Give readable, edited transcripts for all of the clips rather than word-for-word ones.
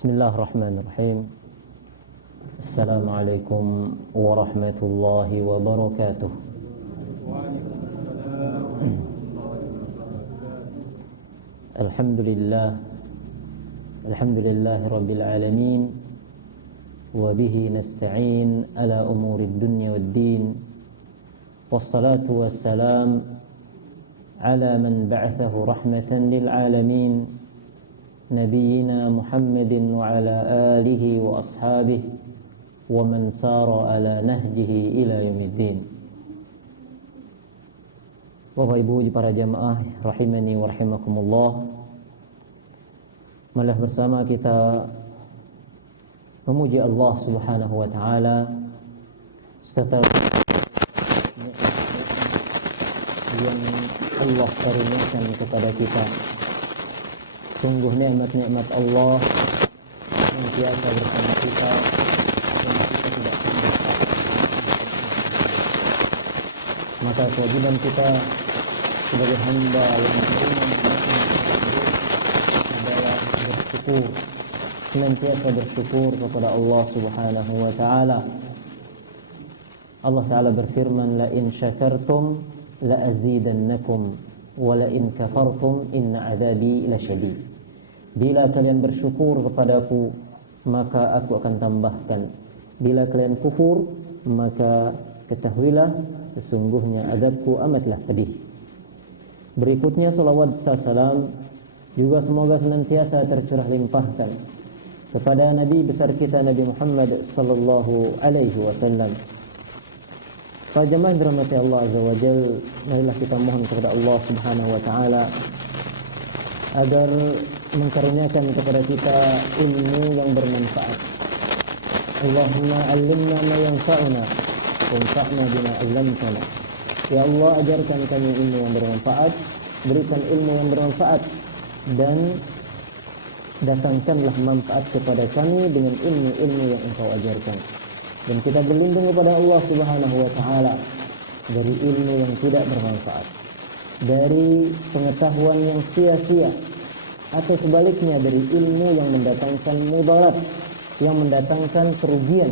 Bismillahirrahmanirrahim. Assalamualaikum warahmatullahi wabarakatuh. Alhamdulillahi rabbil alamin. Wa bihi nasta'in ala umurid dunya waddin. Wassalatu wassalam ala man ba'athahu rahmatan lil alamin. نبينا محمد وعلى آله وأصحابه ومن سار على نهجه إلى يوم الدين. Bapak Ibu para jamaah rahimani wa rahimakumullah, malah bersama kita memuji Allah Subhanahu wa taala serta yang Allah karuniakan kepada kita. Sungguh nikmat-nikmat Allah yang biasa bersama kita dan kita tidak pernah. Maka kewajiban kita sebagai hamba yang beriman adalah bersyukur, senantiasa bersyukur kepada Allah Subhanahu wa taala. Allah taala berfirman, la in syakartum la azidannakum wa la in kafartum inna adzabi lasyadid. Bila kalian bersyukur kepadaku, maka aku akan tambahkan. Bila kalian kufur, maka ketahuilah sesungguhnya azabku amatlah pedih. Berikutnya salawat dan salam juga semoga senantiasa tercurah limpahkan kepada Nabi besar kita Nabi Muhammad sallallahu alaihi wasallam. Para jemaah dirahmati Allah azza wajalla, marilah kita mohon kepada Allah Subhanahu wa taala agar mengkaruniakan kepada kita ilmu yang bermanfaat. Allahumma allimna ma yanfa'una wanfa'na bima 'allamtana. Ya Allah, ajarkan kami ilmu yang bermanfaat, berikan ilmu yang bermanfaat, dan datangkanlah manfaat kepada kami dengan ilmu-ilmu yang Engkau ajarkan. Dan kita berlindung kepada Allah Subhanahu wa taala dari ilmu yang tidak bermanfaat, dari pengetahuan yang sia-sia, atau sebaliknya dari ilmu yang mendatangkan mudarat, yang mendatangkan kerugian.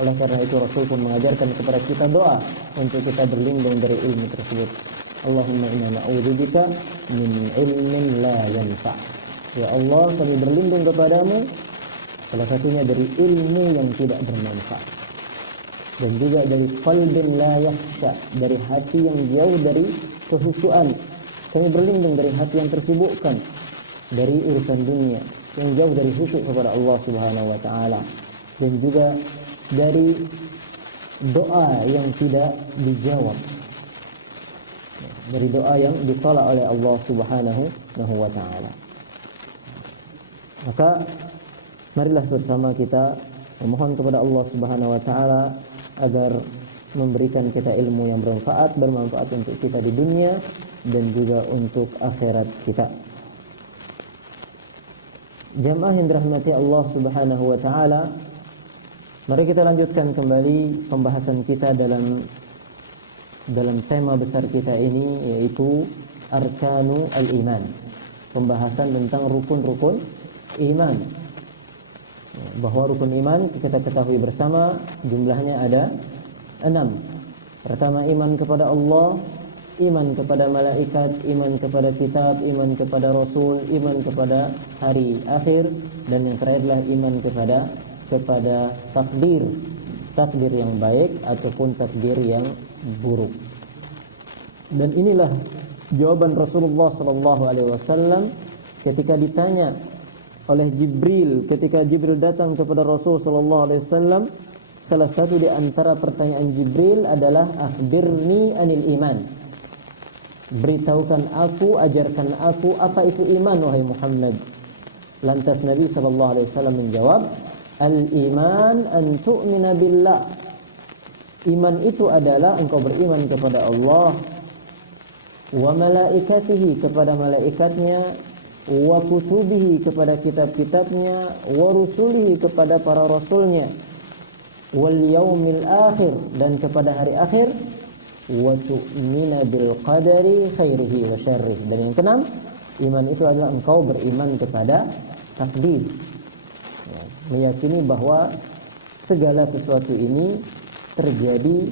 Oleh karena itu Rasul pun mengajarkan kepada kita doa untuk kita berlindung dari ilmu tersebut. Allahumma inna na'udzubika min ilmin la yanfa'. Ya Allah, kami berlindung kepadamu salah satunya dari ilmu yang tidak bermanfaat, dan juga dari qalbin la yakhsha, dari hati yang jauh dari kehusuan. Kami berlindung dari hati yang tersibukkan dari urusan dunia, yang jauh dari khusyuk kepada Allah Subhanahu wa taala, dan juga dari doa yang tidak dijawab, dari doa yang ditolak oleh Allah Subhanahu wa taala. Maka marilah bersama kita memohon kepada Allah Subhanahu wa taala agar memberikan kita ilmu yang bermanfaat untuk kita di dunia dan juga untuk akhirat kita. Jamaah yang dirahmati Allah Subhanahu wa taala, mari kita lanjutkan kembali pembahasan kita dalam tema besar kita ini, yaitu Arkanu al-Iman. Pembahasan tentang rukun-rukun iman. Bahwa rukun iman kita ketahui bersama jumlahnya ada 6. Pertama, iman kepada Allah, iman kepada malaikat, iman kepada kitab, iman kepada rasul, iman kepada hari akhir, dan yang terakhirlah iman kepada takdir yang baik ataupun takdir yang buruk. Dan inilah jawaban Rasulullah sallallahu alaihi wasallam ketika ditanya oleh Jibril, ketika Jibril datang kepada Rasul sallallahu alaihi wasallam. Salah satu di antara pertanyaan Jibril adalah akhbirni anil iman. Beritahukan aku, ajarkan aku apa itu iman wahai Muhammad. Lantas Nabi sallallahu alaihi wasallam menjawab, al-iman an tu'mina billah. Iman itu adalah engkau beriman kepada Allah, wa malaikatihi, kepada malaikatnya, wa kutubihi, kepada kitab-kitabnya, wa rusulihi, kepada para rasulnya, wal yaumil akhir, dan kepada hari akhir, wa tu'mina bil qadari khairihi wa syarrihi. Dan yang keenam, iman itu adalah engkau beriman kepada takdir, Ya, meyakini bahwa segala sesuatu ini terjadi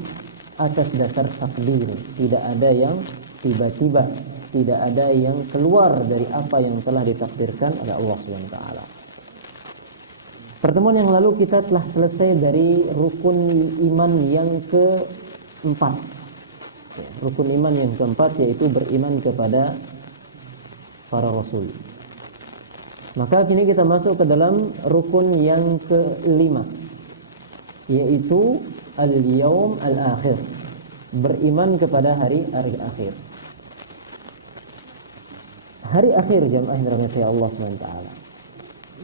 atas dasar takdir, tidak ada yang tiba-tiba, tidak ada yang keluar dari apa yang telah ditakdirkan oleh Allah Subhanahu wa taala. Pertemuan yang lalu kita telah selesai dari rukun iman yang keempat. Rukun iman yang keempat yaitu beriman kepada para rasul. Maka kini kita masuk ke dalam rukun yang kelima, yaitu al-yaum al-akhir, beriman kepada hari akhir. Hari akhir jamaah yang dirahmati Allah SWT,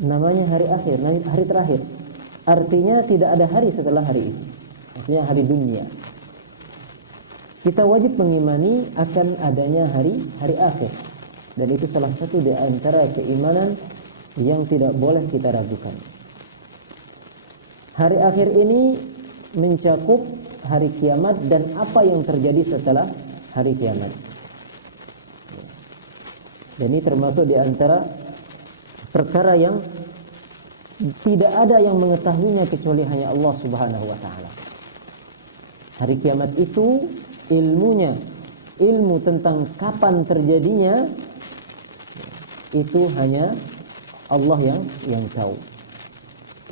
namanya hari akhir, hari terakhir. Artinya tidak ada hari setelah hari itu, maksudnya hari dunia. Kita wajib mengimani akan adanya hari akhir, dan itu salah satu di antara keimanan yang tidak boleh kita ragukan. Hari akhir ini mencakup hari kiamat dan apa yang terjadi setelah hari kiamat. Dan ini termasuk di antara perkara yang tidak ada yang mengetahuinya kecuali hanya Allah Subhanahu wa taala. Hari kiamat itu ilmu tentang kapan terjadinya itu hanya Allah yang tahu.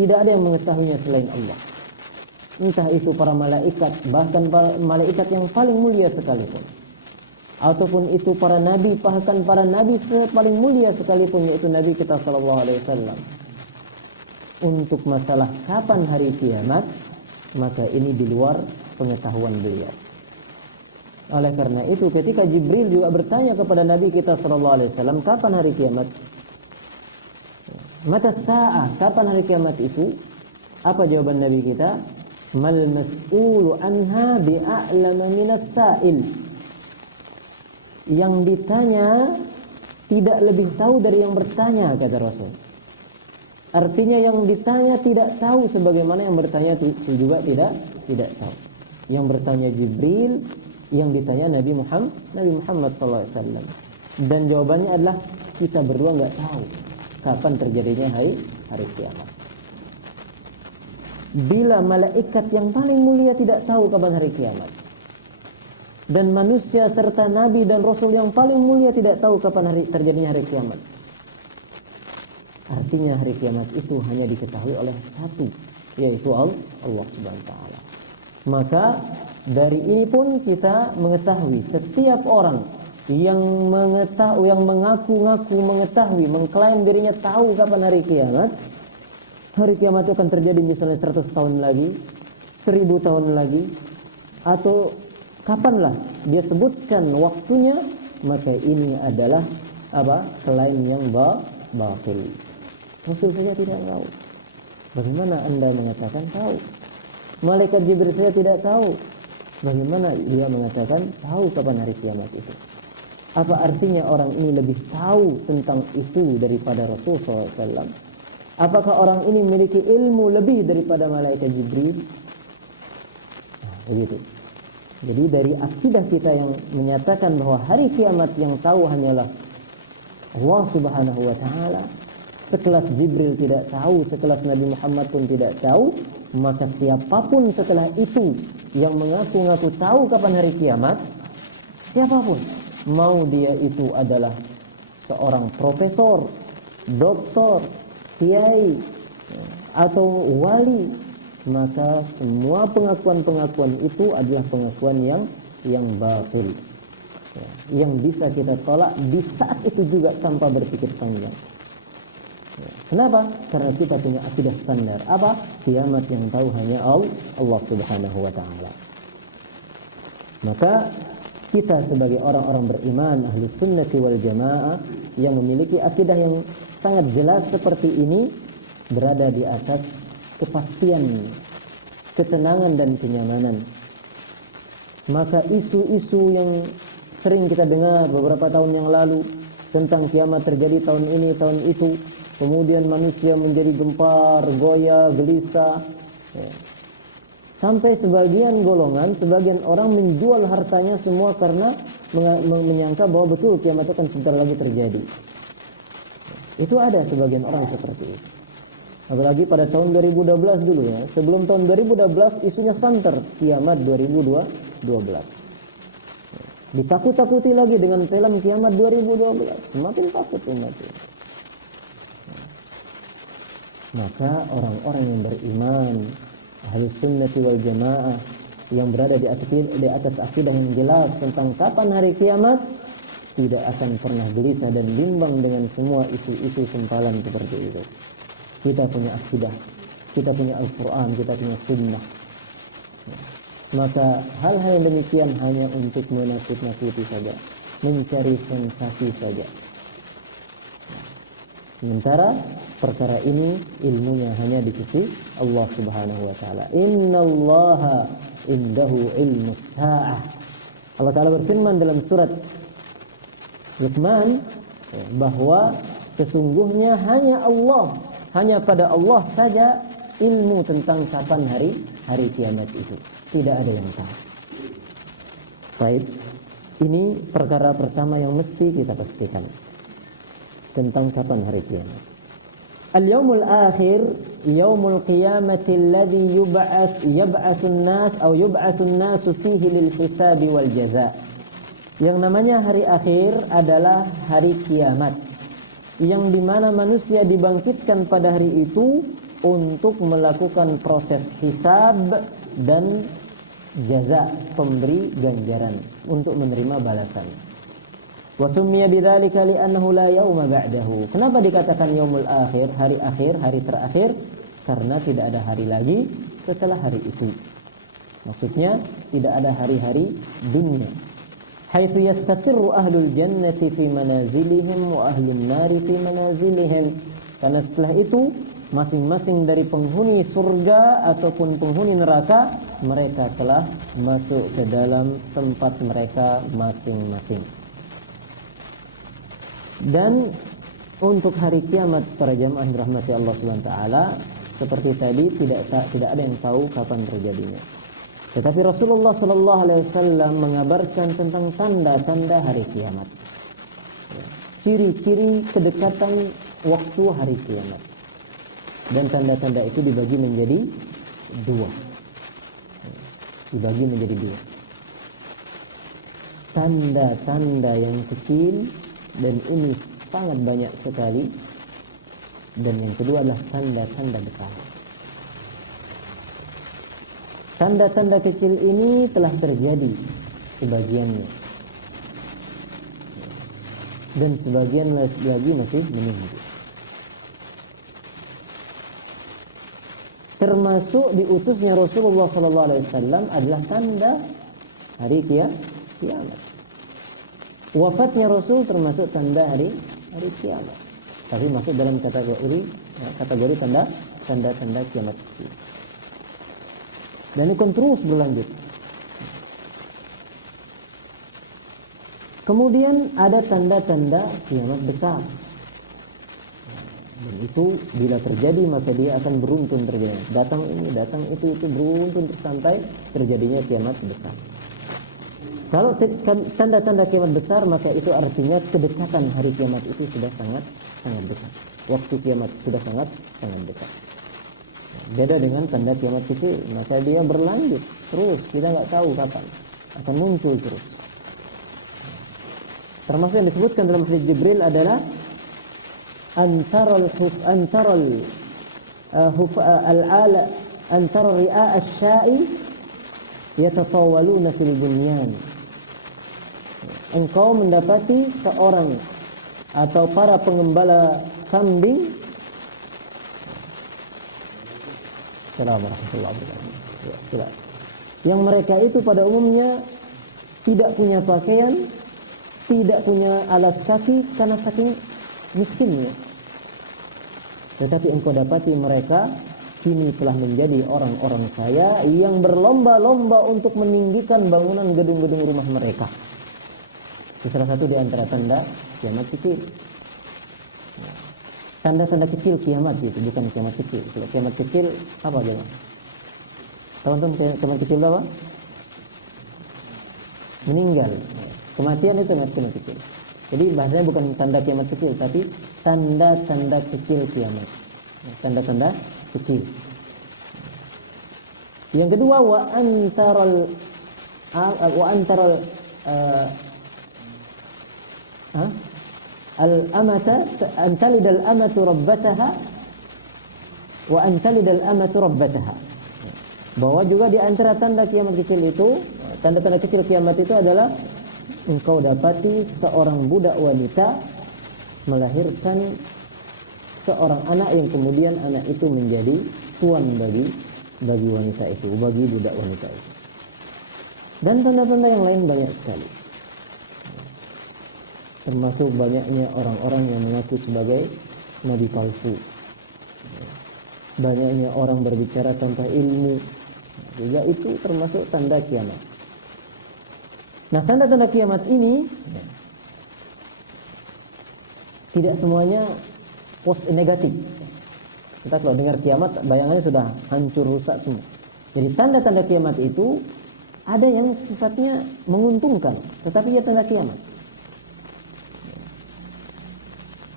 Tidak ada yang mengetahuinya selain Allah. Entah itu para malaikat, bahkan para malaikat yang paling mulia sekalipun, ataupun itu para nabi, bahkan para nabi paling mulia sekalipun, yaitu Nabi kita sallallahu alaihi wasallam. Untuk masalah kapan hari kiamat, maka ini di luar pengetahuan beliau. Oleh karena itu ketika Jibril juga bertanya kepada Nabi kita sallallahu alaihi wasallam, kapan hari kiamat? Mata sa'ah, kapan hari kiamat itu? Apa jawaban Nabi kita? Mal mas'ulu anha bi'a'lama minas sa'il. Yang ditanya tidak lebih tahu dari yang bertanya, kata Rasul. Artinya yang ditanya tidak tahu sebagaimana yang bertanya itu juga tidak tahu. Yang bertanya Jibril, yang ditanya Nabi Muhammad SAW. Dan jawabannya adalah kita berdua nggak tahu kapan terjadinya hari kiamat. Bila malaikat yang paling mulia tidak tahu kapan hari kiamat, dan manusia serta nabi dan rasul yang paling mulia tidak tahu kapan terjadinya hari kiamat, artinya hari kiamat itu hanya diketahui oleh satu, yaitu Allah Subhanahu wa taala. Maka dari ini pun kita mengetahui setiap orang yang mengaku-ngaku mengetahui, mengklaim dirinya tahu kapan hari kiamat itu akan terjadi misalnya 100 tahun lagi, 1000 tahun lagi, atau kapanlah dia sebutkan waktunya, maka ini adalah klaim yang batil. Rasul saja tidak tahu, bagaimana Anda mengatakan tahu? Malaikat Jibril saja tidak tahu, bagaimana dia mengatakan tahu kapan hari kiamat itu? Apa artinya orang ini lebih tahu tentang itu daripada Rasulullah SAW? Apakah orang ini memiliki ilmu lebih daripada malaikat Jibril? Begitu. Jadi dari akidah kita yang menyatakan bahwa hari kiamat yang tahu hanyalah Allah Subhanahu wa taala, sekelas Jibril tidak tahu, sekelas Nabi Muhammad pun tidak tahu, maka siapapun setelah itu yang mengaku-ngaku tahu kapan hari kiamat, siapapun, mau dia itu adalah seorang profesor, doktor, kiai, atau wali, maka semua pengakuan-pengakuan itu adalah pengakuan yang batil, yang bisa kita tolak di saat itu juga tanpa berpikir panjang. Kenapa? Karena kita punya akidah standar. Apa? Kiamat yang tahu hanya Allah Subhanahu wa taala. Maka kita sebagai orang-orang beriman ahli sunnati wal jamaah yang memiliki akidah yang sangat jelas seperti ini, berada di atas kepastian, ketenangan dan kenyamanan. Maka isu-isu yang sering kita dengar beberapa tahun yang lalu tentang kiamat terjadi tahun ini, tahun itu, kemudian manusia menjadi gempar, goyah, gelisah, sampai sebagian golongan, sebagian orang menjual hartanya semua karena menyangka bahwa betul kiamat itu akan sebentar lagi terjadi. Itu ada sebagian orang seperti itu. Apalagi pada tahun 2012 dulu ya. Sebelum tahun 2012 isunya santer, kiamat 2012. Ditakut-takuti lagi dengan film kiamat 2012. Semakin takut umat ini. Maka orang-orang yang beriman, ahli sunnah wal jamaah, yang berada di atas akidah yang jelas tentang kapan hari kiamat, tidak akan pernah gelisah dan bimbang dengan semua isu-isu sempalan seperti itu. Kita punya akidah, kita punya Al-Quran, kita punya sunnah. Maka hal-hal yang demikian hanya untuk menakut-nakuti saja, mencari sensasi saja. Sementara perkara ini ilmunya hanya di sisi Allah Subhanahu wa taala. Innallaha indahu ilmus sa'ah. Allah Taala berfirman dalam surat Luqman bahwa sesungguhnya hanya pada Allah saja ilmu tentang kapan hari kiamat itu. Tidak ada yang tahu. Baik, ini perkara pertama yang mesti kita pastikan tentang kapan hari kiamat. Al-yawmul akhir, yawmul qiyamati alladhi yub'atsun nas fihi lil hisabi wal jaza. Yang namanya hari akhir adalah hari kiamat, yang dimana manusia dibangkitkan pada hari itu untuk melakukan proses hisab dan jaza, pemberi ganjaran, untuk menerima balasan. Wa summiya bidzalika li'annahu la yauma ba'dahu. Kenapa dikatakan yaumul akhir, hari akhir, hari terakhir? Karena tidak ada hari lagi setelah hari itu. Maksudnya tidak ada hari-hari dunia. Haitsu yastaqirru ahlul jannati fi manazilihim wa ahlun nari fi manazilihim. Karena setelah itu masing-masing dari penghuni surga ataupun penghuni neraka, mereka telah masuk ke dalam tempat mereka masing-masing. Dan untuk hari kiamat para jamaah dirahmati Allah Subhanahu wa taala, seperti tadi tidak ada yang tahu kapan terjadinya. Tetapi Rasulullah sallallahu alaihi wasallam mengabarkan tentang tanda-tanda hari kiamat. Ciri-ciri kedekatan waktu hari kiamat. Dan tanda-tanda itu dibagi menjadi dua. Tanda-tanda yang kecil, dan ini sangat banyak sekali. Dan yang kedua adalah tanda-tanda besar. Tanda-tanda kecil ini telah terjadi sebagiannya, dan sebagian lagi masih menunggu. Termasuk diutusnya Rasulullah SAW adalah tanda hari kiamat. Wafatnya Rasul termasuk tanda hari kiamat. Tapi masuk dalam kategori tanda kiamat kecil. Dan ini akan terus berlanjut. Kemudian ada tanda-tanda kiamat besar. Dan itu bila terjadi maka dia akan beruntun terjadi. Datang ini, datang itu beruntun sampai terjadinya kiamat besar. Kalau tanda-tanda kiamat besar, maka itu artinya kedekatan hari kiamat itu sudah sangat besar. Waktu kiamat sudah sangat besar. Beda dengan tanda kiamat kecil, maka dia berlanjut terus, kita nggak tahu kapan akan muncul terus. Termasuk yang disebutkan dalam hadis Jibril adalah antara ri'a asy-sya'i yatatawaluna fil bunyan. Engkau mendapati seorang atau para pengembala kambing. Assalamualaikum warahmatullahi wabarakatuh. Yang mereka itu pada umumnya tidak punya pakaian, tidak punya alas kaki karena saking miskinnya. Tetapi engkau dapati mereka kini telah menjadi orang-orang kaya yang berlomba-lomba untuk meninggikan bangunan gedung-gedung rumah mereka. Itu salah satu di antara tanda kiamat kecil. Tanda-tanda kecil kiamat gitu, bukan kiamat kecil. Kalau kiamat kecil apa aja? Tahu-tahu kiamat kecil apa? Meninggal. Kematian itu kiamat kecil. Jadi bahasanya bukan tanda kiamat kecil, tapi tanda-tanda kecil kiamat. tanda-tanda kecil. Yang kedua, wa antaral al-amata an talidal amatu rabbataha wa an talidal amatu rabbataha. Bahwa juga di antara tanda kiamat kecil itu, tanda-tanda kecil kiamat itu adalah engkau dapati seorang budak wanita melahirkan seorang anak yang kemudian anak itu menjadi tuan bagi wanita itu, bagi budak wanita itu. Dan tanda-tanda yang lain banyak sekali. Termasuk banyaknya orang-orang yang mengaku sebagai nabi palsu. Banyaknya orang berbicara tanpa ilmu. Juga itu termasuk tanda kiamat. Nah, tanda-tanda kiamat ini tidak semuanya negatif. Kita kalau dengar kiamat, bayangannya sudah hancur rusak semua. Jadi tanda-tanda kiamat itu ada yang sifatnya menguntungkan, tetapi ya tanda kiamat.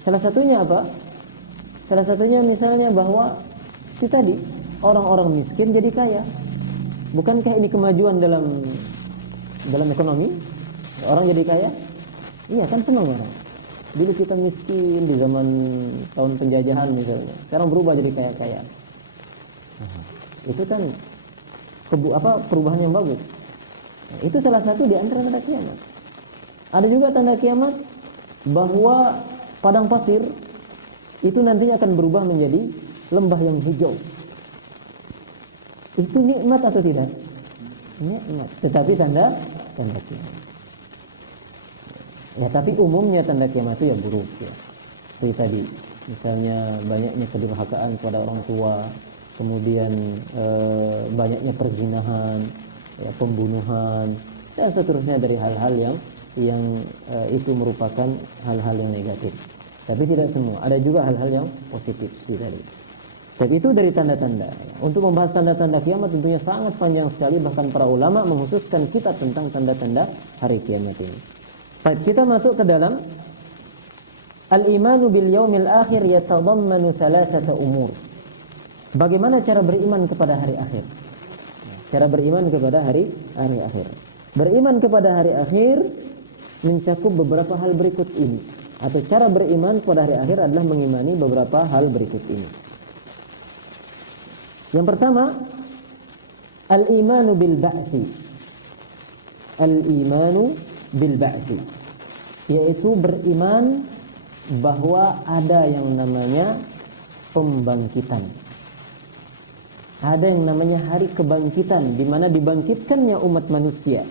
Salah satunya apa? Salah satunya misalnya bahwa itu tadi, orang-orang miskin jadi kaya. Bukankah ini kemajuan dalam ekonomi? Orang jadi kaya? Iya kan, senang orang. Dulu kita miskin di zaman tahun penjajahan misalnya, sekarang berubah jadi kaya-kaya. Itu kan perubahan yang bagus. Nah, itu salah satu di antara tanda kiamat. Ada juga tanda kiamat bahwa padang pasir itu nantinya akan berubah menjadi lembah yang hijau. Itu nikmat atau tidak? Nikmat. Tetapi tanda kiamat. Ya, tapi umumnya tanda kiamat itu ya buruk ya. Seperti tadi, misalnya banyaknya kedurhakaan kepada orang tua, kemudian banyaknya perzinahan, ya, pembunuhan, dan seterusnya dari hal-hal yang itu merupakan hal-hal yang negatif. Tapi tidak semua, ada juga hal-hal yang positif seperti tadi. Tapi itu dari tanda-tanda. Untuk membahas tanda-tanda kiamat tentunya sangat panjang sekali, bahkan para ulama mengkhususkan kitab tentang tanda-tanda hari kiamat ini. Baik, kita masuk ke dalam al-imanu bil yaumil akhir yatadammanu thalathata umur. Bagaimana cara beriman kepada hari akhir? Cara beriman kepada hari akhir. Beriman kepada hari akhir mencakup beberapa hal berikut ini. Atau cara beriman kepada hari akhir adalah mengimani beberapa hal berikut ini. Yang pertama, al-imanu bil ba'thi. Al-imanu bil ba'thi, yaitu beriman bahwa ada yang namanya pembangkitan. Ada yang namanya hari kebangkitan, di mana dibangkitkannya umat manusia.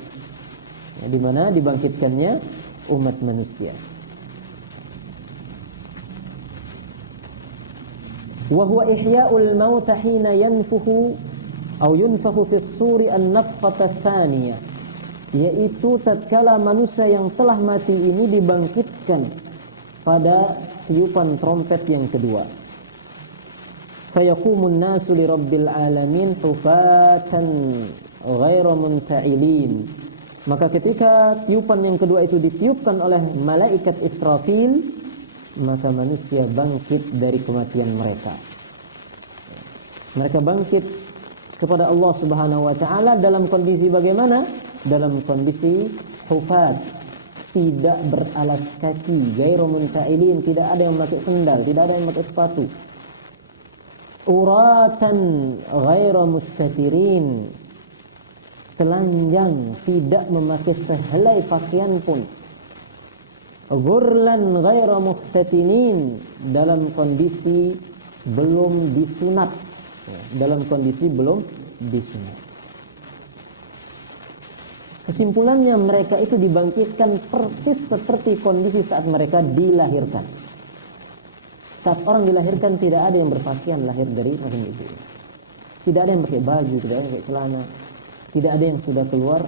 Ya, di mana dibangkitkannya umat manusia. Wa huwa ihya'ul maut hina yanfuhu atau yunfakhu fis suri an-nafkhata tsaniyah, yaitu tatkala manusia yang telah mati ini dibangkitkan pada tiupan trompet yang kedua. Fayaqumun nasu li rabbil alamin hufatan ghairu munta'ilin. Maka ketika tiupan yang kedua itu ditiupkan oleh malaikat Israfil, maka manusia bangkit dari kematian mereka. Mereka bangkit kepada Allah Subhanahu wa taala dalam kondisi bagaimana? Dalam kondisi hufat, tidak beralas kaki, ghairu munta'ilin, tidak ada yang memakai sendal, tidak ada yang memakai sepatu. Uratan ghairu mustatirin, telanjang, tidak memakai sehelai pakaian pun. Ghurlan ghairu muhtatinin, dalam kondisi belum disunat. Dalam kondisi belum disunat. Kesimpulannya, mereka itu dibangkitkan persis seperti kondisi saat mereka dilahirkan. Saat orang dilahirkan tidak ada yang berpakaian lahir dari rahim ibu. Tidak ada yang pakai baju, tidak ada yang pakai celana. Tidak ada yang sudah keluar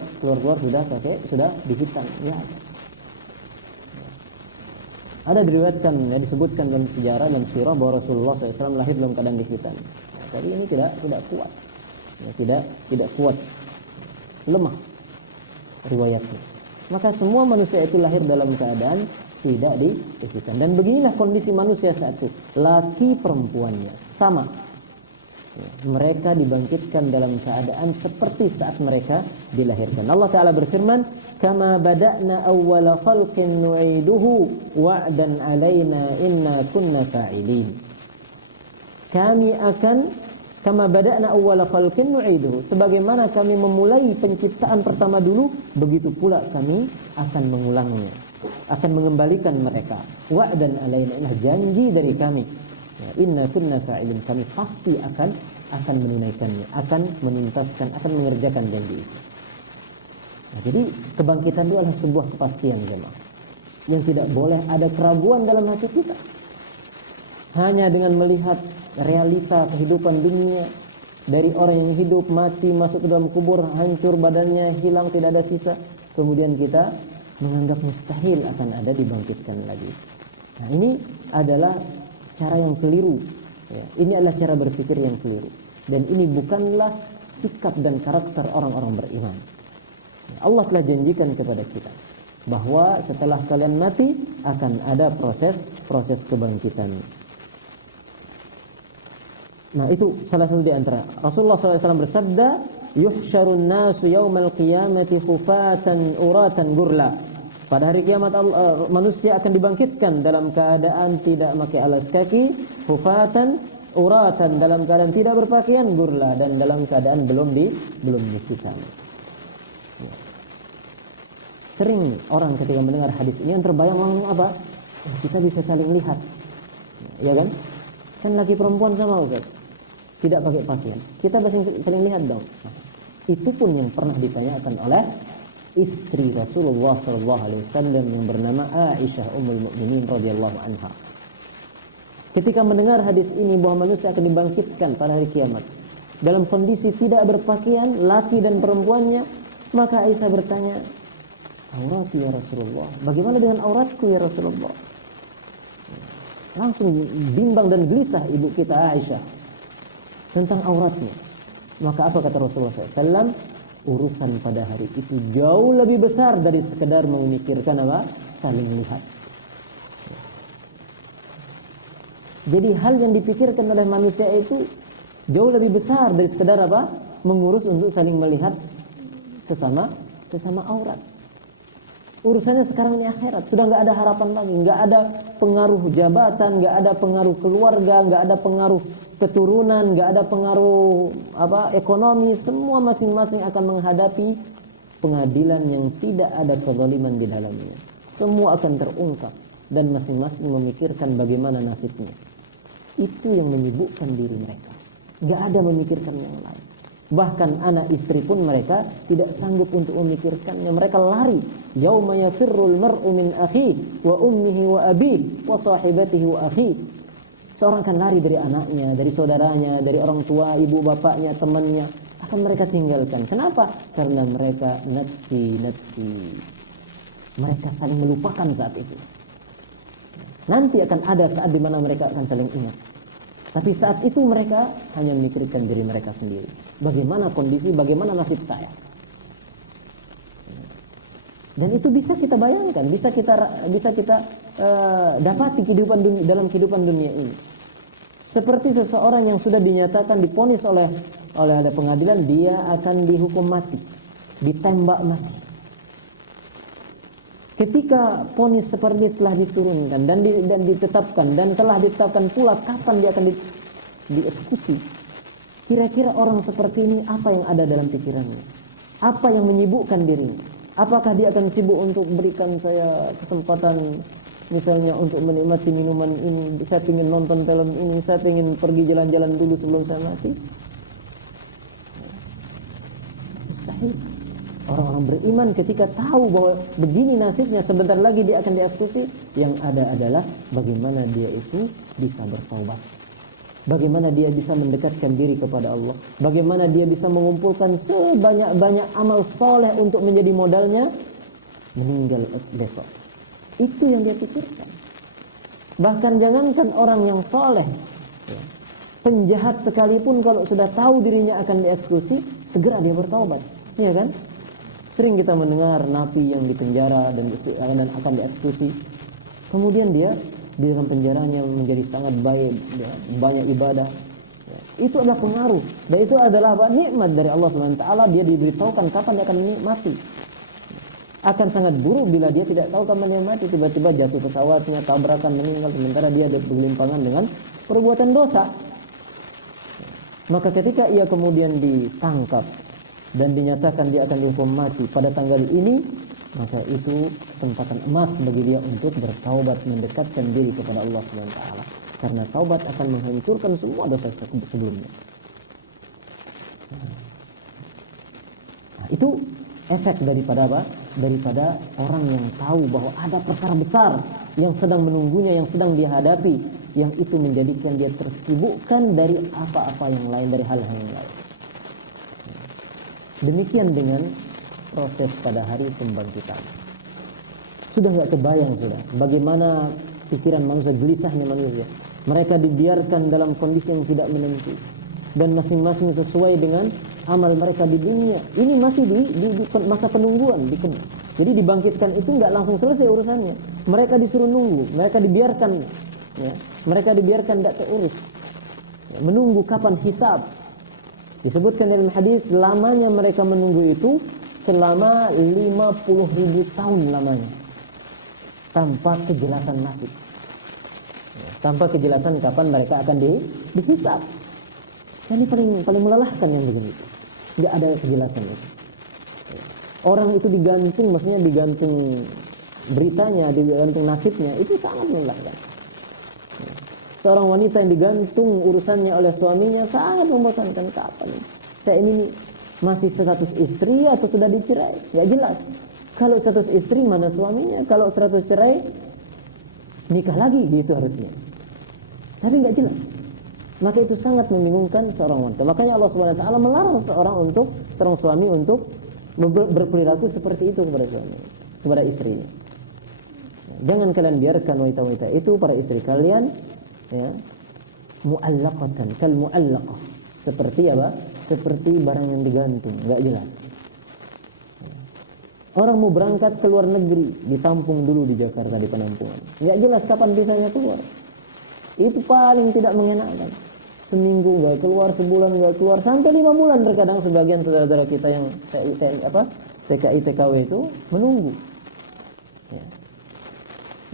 sudah dihitan. Ya. Ada diriwayatkan, disebutkan dalam sejarah dan sirah bahwa Rasulullah SAW lahir dalam keadaan dihitan. Tapi ini tidak kuat. Ya, tidak kuat. Lemah riwayatnya. Maka semua manusia itu lahir dalam keadaan tidak dihitan. Dan beginilah kondisi manusia saat itu. Laki perempuannya sama. Mereka dibangkitkan dalam keadaan seperti saat mereka dilahirkan. Allah Ta'ala berfirman, "Kama bada'na awwala khalqin nu'iduhu wa'dan 'alaina inna kunna fa'ilin." Kami akan kama bada'na awwala khalqin nu'iduhu, sebagaimana kami memulai penciptaan pertama dulu, begitu pula kami akan mengulangnya, akan mengembalikan mereka. Wa'dan 'alaina, ini janji dari kami. Inna kunna fa'ilin, kami pasti akan menunaikannya, akan menuntaskan, akan mengerjakan janji itu. Nah, jadi kebangkitan itu adalah sebuah kepastian jemaah, yang tidak boleh ada keraguan dalam hati kita. Hanya dengan melihat realita kehidupan dunia, dari orang yang hidup, mati, masuk ke dalam kubur, hancur badannya, hilang, tidak ada sisa, kemudian kita menganggap mustahil akan ada dibangkitkan lagi. Nah, ini adalah cara yang keliru. Ya, ini adalah cara berpikir yang keliru. Dan ini bukanlah sikap dan karakter orang-orang beriman. Allah telah janjikan kepada kita bahwa setelah kalian mati akan ada proses kebangkitan. Nah, itu salah satu di antara. Rasulullah SAW bersabda, "Yuhsyarun nasu yaumal qiyamati khufatan uratan gurla." Pada hari kiamat manusia akan dibangkitkan dalam keadaan tidak pakai alas kaki, khufatan uratan, dalam keadaan tidak berpakaian, gurla, dan dalam keadaan belum dihitam. Sering orang ketika mendengar hadis ini yang terbayang langsung apa? Kita bisa saling lihat, ya kan? Kan laki perempuan sama, Ustaz, tidak pakai pakaian, kita saling lihat dong. Nah, itu pun yang pernah ditanyakan oleh istri Rasulullah SAW yang bernama Aisyah Ummul Mukminin radhiyallahu anha. Ketika mendengar hadis ini bahwa manusia akan dibangkitkan pada hari kiamat dalam kondisi tidak berpakaian, laki dan perempuannya, maka Aisyah bertanya, "Auratku ya Rasulullah, bagaimana dengan auratku ya Rasulullah?" Langsung bimbang dan gelisah ibu kita Aisyah tentang auratnya. Maka apa kata Rasulullah SAW? Urusan pada hari itu jauh lebih besar dari sekedar memikirkan apa? Saling lihat. Jadi hal yang dipikirkan oleh manusia itu jauh lebih besar dari sekedar apa? Mengurus untuk saling melihat sesama aurat. Urusannya sekarang ini akhirat, sudah nggak ada harapan lagi, nggak ada pengaruh jabatan, nggak ada pengaruh keluarga, nggak ada pengaruh keturunan, nggak ada pengaruh ekonomi, semua masing-masing akan menghadapi pengadilan yang tidak ada kezaliman di dalamnya. Semua akan terungkap dan masing-masing memikirkan bagaimana nasibnya. Itu yang menyibukkan diri mereka, nggak ada memikirkan yang lain. Bahkan anak istri pun mereka tidak sanggup untuk memikirkannya. Mereka lari. Yauma yafirrul mar'u min akhihi wa ummihi wa abihi wa sahibatihi wa akhihi. Seorang akan lari dari anaknya, dari saudaranya, dari orang tua, ibu bapaknya, temannya. Akan mereka tinggalkan. Kenapa? Karena mereka nafsi. Mereka saling melupakan saat itu. Nanti akan ada saat di mana mereka akan saling ingat. Tapi saat itu mereka hanya memikirkan diri mereka sendiri. Bagaimana kondisi, bagaimana nasib saya. Dan itu bisa kita bayangkan, bisa kita dapati dalam kehidupan dunia ini. Seperti seseorang yang sudah dinyatakan divonis oleh pengadilan, dia akan dihukum mati, ditembak mati. Ketika vonis seperti telah diturunkan dan ditetapkan dan telah ditetapkan pula kapan dia akan dieksekusi, kira-kira orang seperti ini apa yang ada dalam pikirannya? Apa yang menyibukkan dirinya? Apakah dia akan sibuk untuk berikan saya kesempatan misalnya untuk menikmati minuman ini, saya ingin nonton film ini, saya ingin pergi jalan-jalan dulu sebelum saya mati? Mustahil. Orang-orang beriman ketika tahu bahwa begini nasibnya, sebentar lagi dia akan dieksekusi, yang ada adalah bagaimana dia itu bisa bertaubat, bagaimana dia bisa mendekatkan diri kepada Allah, bagaimana dia bisa mengumpulkan sebanyak-banyak amal soleh untuk menjadi modalnya meninggal besok. Itu yang dia pikirkan. Bahkan jangankan orang yang soleh, penjahat sekalipun kalau sudah tahu dirinya akan dieksekusi, segera dia bertaubat, iya kan? Sering kita mendengar napi yang dipenjara dan akan dieksekusi, kemudian dia di dalam penjaranya menjadi sangat baik, ya, banyak ibadah. Ya, itu adalah pengaruh dan itu adalah nikmat dari Allah Subhanahu wa taala. Dia diberitahukan kapan dia akan mati. Akan sangat buruk bila dia tidak tahu kapan dia mati, tiba-tiba jatuh pesawatnya, tabrakan, meninggal sementara dia bergelimpangan dengan perbuatan dosa. Maka ketika ia kemudian ditangkap dan dinyatakan dia akan dihukum mati pada tanggal ini, maka itu kesempatan emas bagi dia untuk bertaubat, mendekatkan diri kepada Allah Subhanahu wa taala. Karena taubat akan menghancurkan semua dosa sebelumnya. Nah, itu efek daripada apa? Daripada orang yang tahu bahwa ada perkara besar yang sedang menunggunya, yang sedang dihadapi, yang itu menjadikan dia tersibukkan dari apa-apa yang lain, dari hal-hal yang lain. Demikian dengan proses pada hari pembangkitan. Sudah nggak kebayang sudah bagaimana pikiran manusia, gelisahnya manusia. Mereka dibiarkan dalam kondisi yang tidak menentu dan masing-masing sesuai dengan amal mereka di dunia. Ini masih di masa penungguan. Jadi dibangkitkan itu nggak langsung selesai urusannya. Mereka disuruh nunggu, mereka dibiarkan, ya, mereka dibiarkan tidak terurus, ya, menunggu kapan hisab. Disebutkan dalam hadis lamanya mereka menunggu itu selama 50.000 tahun lamanya, tanpa kejelasan nasib, ya, tanpa kejelasan kapan mereka akan dihisab. Ini paling melelahkan yang begini. Nggak ada kejelasan itu. Orang itu digantung, maksudnya digantung beritanya, digantung nasibnya, itu sangat melelahkan. Seorang wanita yang digantung urusannya oleh suaminya sangat membosankan. Kapan ini? Saya ini masih status istri atau sudah dicerai? Nggak jelas. Kalau status istri mana suaminya? Kalau status cerai nikah lagi gitu harusnya. Tapi nggak jelas. Maka itu sangat membingungkan seorang wanita. Makanya Allah Subhanahu wa taala melarang seorang suami untuk berperilaku seperti itu kepada suami, kepada istrinya. Jangan kalian biarkan wanita-wanita itu, para istri kalian, ya, mu'allaqatan kal mu'allaqah. Seperti apa? Seperti barang yang digantung, enggak jelas. Orang mau berangkat ke luar negeri, ditampung dulu di Jakarta di penampungan. Enggak jelas kapan bisanya keluar. Itu paling tidak mengenakan. Seminggu enggak keluar, sebulan enggak keluar, sampai 5 bulan terkadang sebagian saudara-saudara kita yang TKI TKW itu menunggu. Ya.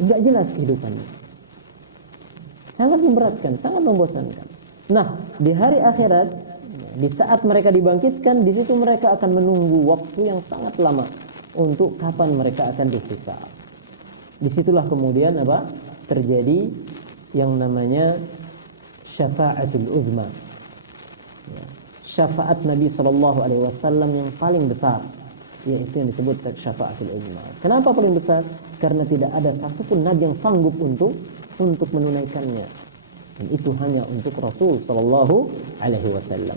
Enggak jelas kehidupannya. Sangat memberatkan, sangat membosankan. Nah, di hari akhirat, di saat mereka dibangkitkan, di situ mereka akan menunggu waktu yang sangat lama untuk kapan mereka akan dihisab. Disitulah kemudian apa? Terjadi yang namanya syafa'atul uzma. Ya. Syafaat Nabi SAW yang paling besar, yaitu yang disebut syafa'atul uzma. Kenapa paling besar? Karena tidak ada satupun nabi yang sanggup untuk menunaikannya. Dan itu hanya untuk Rasul SAW.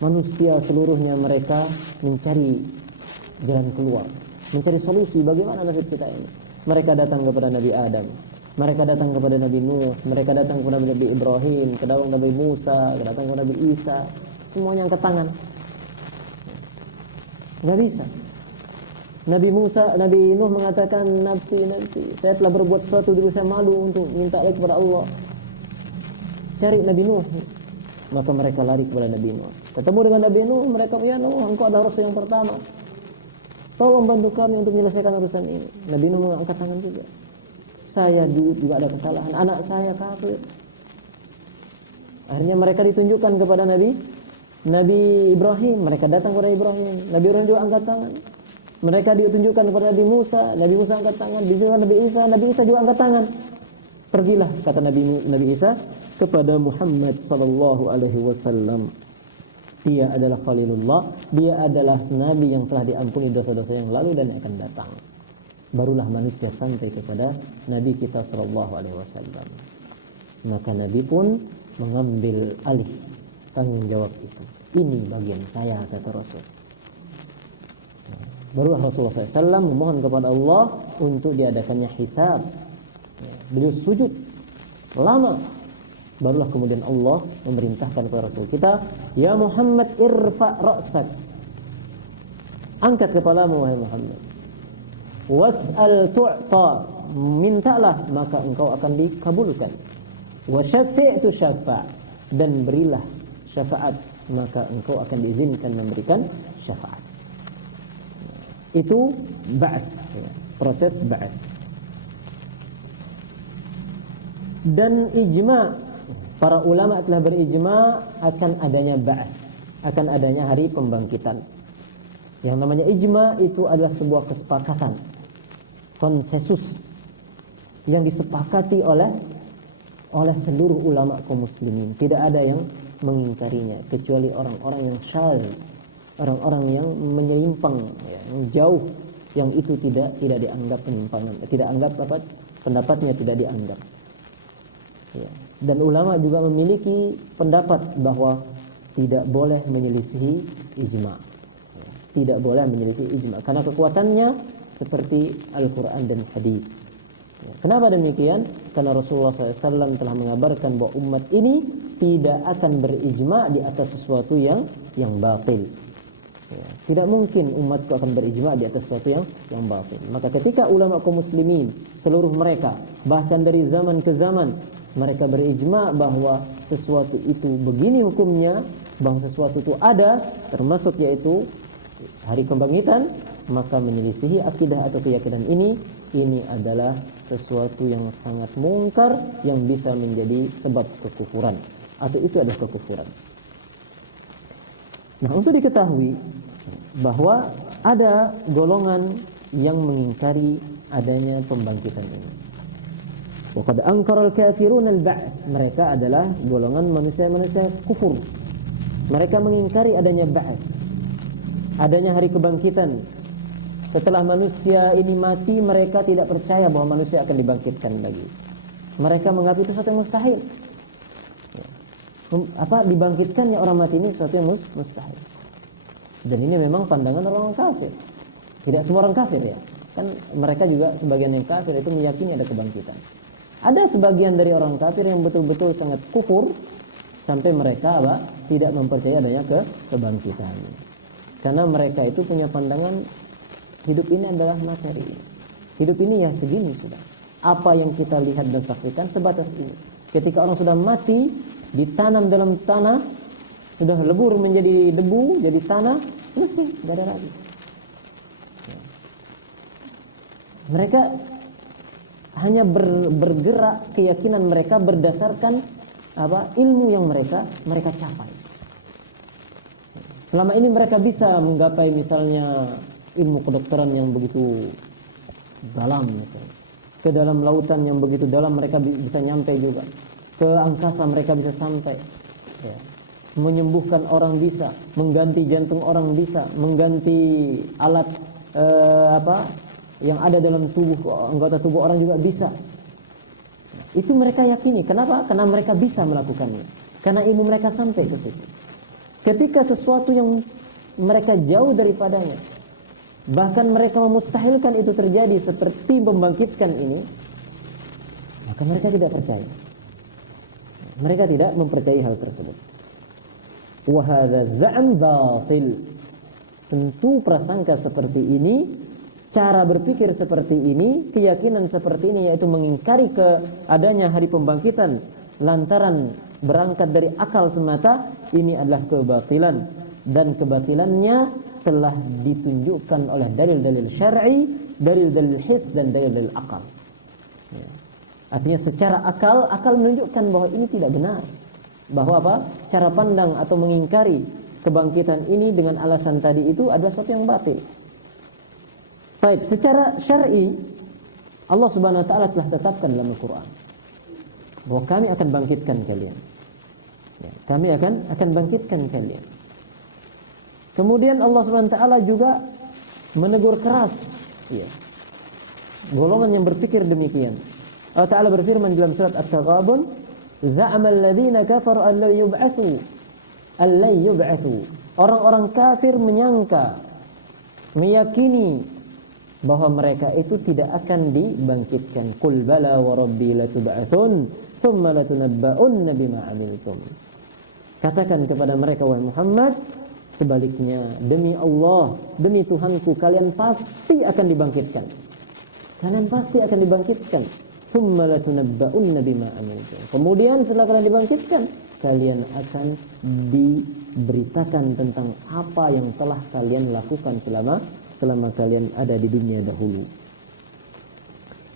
Manusia seluruhnya mereka mencari jalan keluar, mencari solusi bagaimana nasib kita ini. Mereka datang kepada Nabi Adam, mereka datang kepada Nabi Nuh, mereka datang kepada Nabi Ibrahim, kepada Nabi Musa, datang kepada Nabi Isa. Semuanya angkat tangan. Nggak bisa. Nabi Nuh mengatakan, nafsi, saya telah berbuat sesuatu, dulu saya malu untuk minta lagi kepada Allah. Cari Nabi Nuh. Maka mereka lari kepada Nabi Nuh. Ketemu dengan Nabi Nuh, mereka, ya Nuh, engkau adalah Rasul yang pertama. Tolong bantu kami untuk menyelesaikan urusan ini. Nabi Nuh mengangkat tangan juga. Saya juga ada kesalahan, anak saya kafir. Akhirnya mereka ditunjukkan kepada Nabi Ibrahim. Mereka datang kepada Ibrahim. Nabi Ibrahim juga angkat tangan. Mereka ditunjukkan kepada Nabi Musa. Nabi Musa angkat tangan. Ditunjukkan Nabi Isa juga angkat tangan. Pergilah, kata Nabi Isa, kepada Muhammad SAW. Dia adalah Khalilullah. Dia adalah Nabi yang telah diampuni dosa-dosa yang lalu dan yang akan datang. Barulah manusia sampai kepada Nabi kita SAW. Maka Nabi pun mengambil alih tanggung jawab itu. Ini bagian saya, kata Rasul. Barulah Rasulullah SAW memohon kepada Allah untuk diadakannya hisab. Beliau sujud lama. Barulah kemudian Allah memerintahkan kepada Rasul kita, ya Muhammad irfa' ra'sak. Angkat kepalamu wahai Muhammad. Was'al tu'ta. mintalah maka engkau akan dikabulkan. Wa syafi'tu syafa', dan berilah syafaat maka engkau akan diizinkan memberikan syafaat. Itu ba'ats, proses ba'ats. Dan ijma', para ulama telah berijma' akan adanya ba'ats, akan adanya hari pembangkitan. Yang namanya ijma' itu adalah sebuah kesepakatan, konsensus yang disepakati oleh seluruh ulama kaum muslimin. Tidak ada yang mengingkarinya kecuali orang-orang yang syadz, orang-orang yang menyimpang, yang jauh, yang itu tidak dianggap penyimpangan, tidak anggap pendapatnya tidak dianggap. Ya. Dan ulama juga memiliki pendapat bahwa tidak boleh menyelisihi ijma'. Ya. Tidak boleh menyelisihi ijma' karena kekuatannya seperti Al-Quran dan hadis. Ya. Kenapa demikian? Karena Rasulullah SAW telah mengabarkan bahwa umat ini tidak akan berijma' di atas sesuatu yang batil. Ya. Tidak mungkin umatku akan berijma' di atas sesuatu yang batil. Maka ketika ulama kaum muslimin seluruh mereka, bahkan dari zaman ke zaman, mereka berijma' bahwa sesuatu itu begini hukumnya, bahwa sesuatu itu ada, termasuk yaitu hari kebangkitan, maka menyelisihi akidah atau keyakinan ini adalah sesuatu yang sangat mungkar yang bisa menjadi sebab kekufuran, atau itu adalah kekufuran. Nah, untuk diketahui bahwa ada golongan yang mengingkari adanya pembangkitan ini. Wa qad ankara al-kafirun al-ba'ts. Mereka adalah golongan manusia-manusia kufur. Mereka mengingkari adanya ba'ts, adanya hari kebangkitan. Setelah manusia ini mati, mereka tidak percaya bahwa manusia akan dibangkitkan lagi. Mereka menganggap itu sesuatu yang mustahil. Dibangkitkannya orang mati ini sesuatu yang mustahil. Dan ini memang pandangan orang kafir. Tidak semua orang kafir ya. Kan mereka juga sebagian yang kafir itu meyakini ada kebangkitan. Ada sebagian dari orang kafir yang betul-betul sangat kufur sampai mereka tidak mempercayai adanya kebangkitan. Karena mereka itu punya pandangan hidup ini adalah materi. Hidup ini ya segini sudah. Apa yang kita lihat dan saksikan sebatas ini. Ketika orang sudah mati, ditanam dalam tanah, sudah lebur menjadi debu, jadi tanah, selesai, tidak ada lagi. Mereka hanya bergerak keyakinan mereka berdasarkan ilmu yang mereka capai. Selama ini mereka bisa menggapai misalnya ilmu kedokteran yang begitu dalam, misalnya. Ke dalam lautan yang begitu dalam mereka bisa nyampe juga. Ke angkasa mereka bisa sampai. Ya. Menyembuhkan orang bisa, mengganti jantung orang bisa, mengganti alat yang ada dalam anggota tubuh orang juga bisa. Itu mereka yakini. Kenapa? Karena mereka bisa melakukannya. Karena ilmu mereka sampai ke situ. Ketika sesuatu yang mereka jauh daripadanya, bahkan mereka memustahilkan itu terjadi seperti membangkitkan ini, maka mereka tidak percaya. Mereka tidak mempercayai hal tersebut. Wa hadza za'm batil. Tentu prasangka seperti ini, cara berpikir seperti ini, keyakinan seperti ini, yaitu mengingkari adanya hari pembangkitan lantaran berangkat dari akal semata, ini adalah kebatilan, dan kebatilannya telah ditunjukkan oleh dalil-dalil syar'i, dalil-dalil his, dan dalil-dalil akal. Ya. Artinya secara akal menunjukkan bahwa ini tidak benar. Bahwa cara pandang atau mengingkari kebangkitan ini dengan alasan tadi itu adalah sesuatu yang batil. Baik, secara syar'i Allah Subhanahu wa taala telah tetapkan dalam Al-Qur'an bahwa kami akan bangkitkan kalian. Ya, kami akan bangkitkan kalian. Kemudian Allah Subhanahu wa taala juga menegur keras ya, golongan yang berpikir demikian. Allah Taala berfirman dalam surat At-Taghabun, "Za'ama alladziina kafaru an la yub'atsu." Orang-orang kafir menyangka, meyakini bahwa mereka itu tidak akan dibangkitkan. Qul bala wa rabbi latub'atsun thumma latunabba'unna bima 'amiltum. Katakan kepada mereka, wahai Muhammad, sebaliknya, demi Allah, demi Tuhanku, kalian pasti akan dibangkitkan. Kalian pasti akan dibangkitkan. Tsumma latunabba'unna bima amiltum. Kemudian setelah kalian dibangkitkan, kalian akan diberitakan tentang apa yang telah kalian lakukan selama kalian ada di dunia dahulu.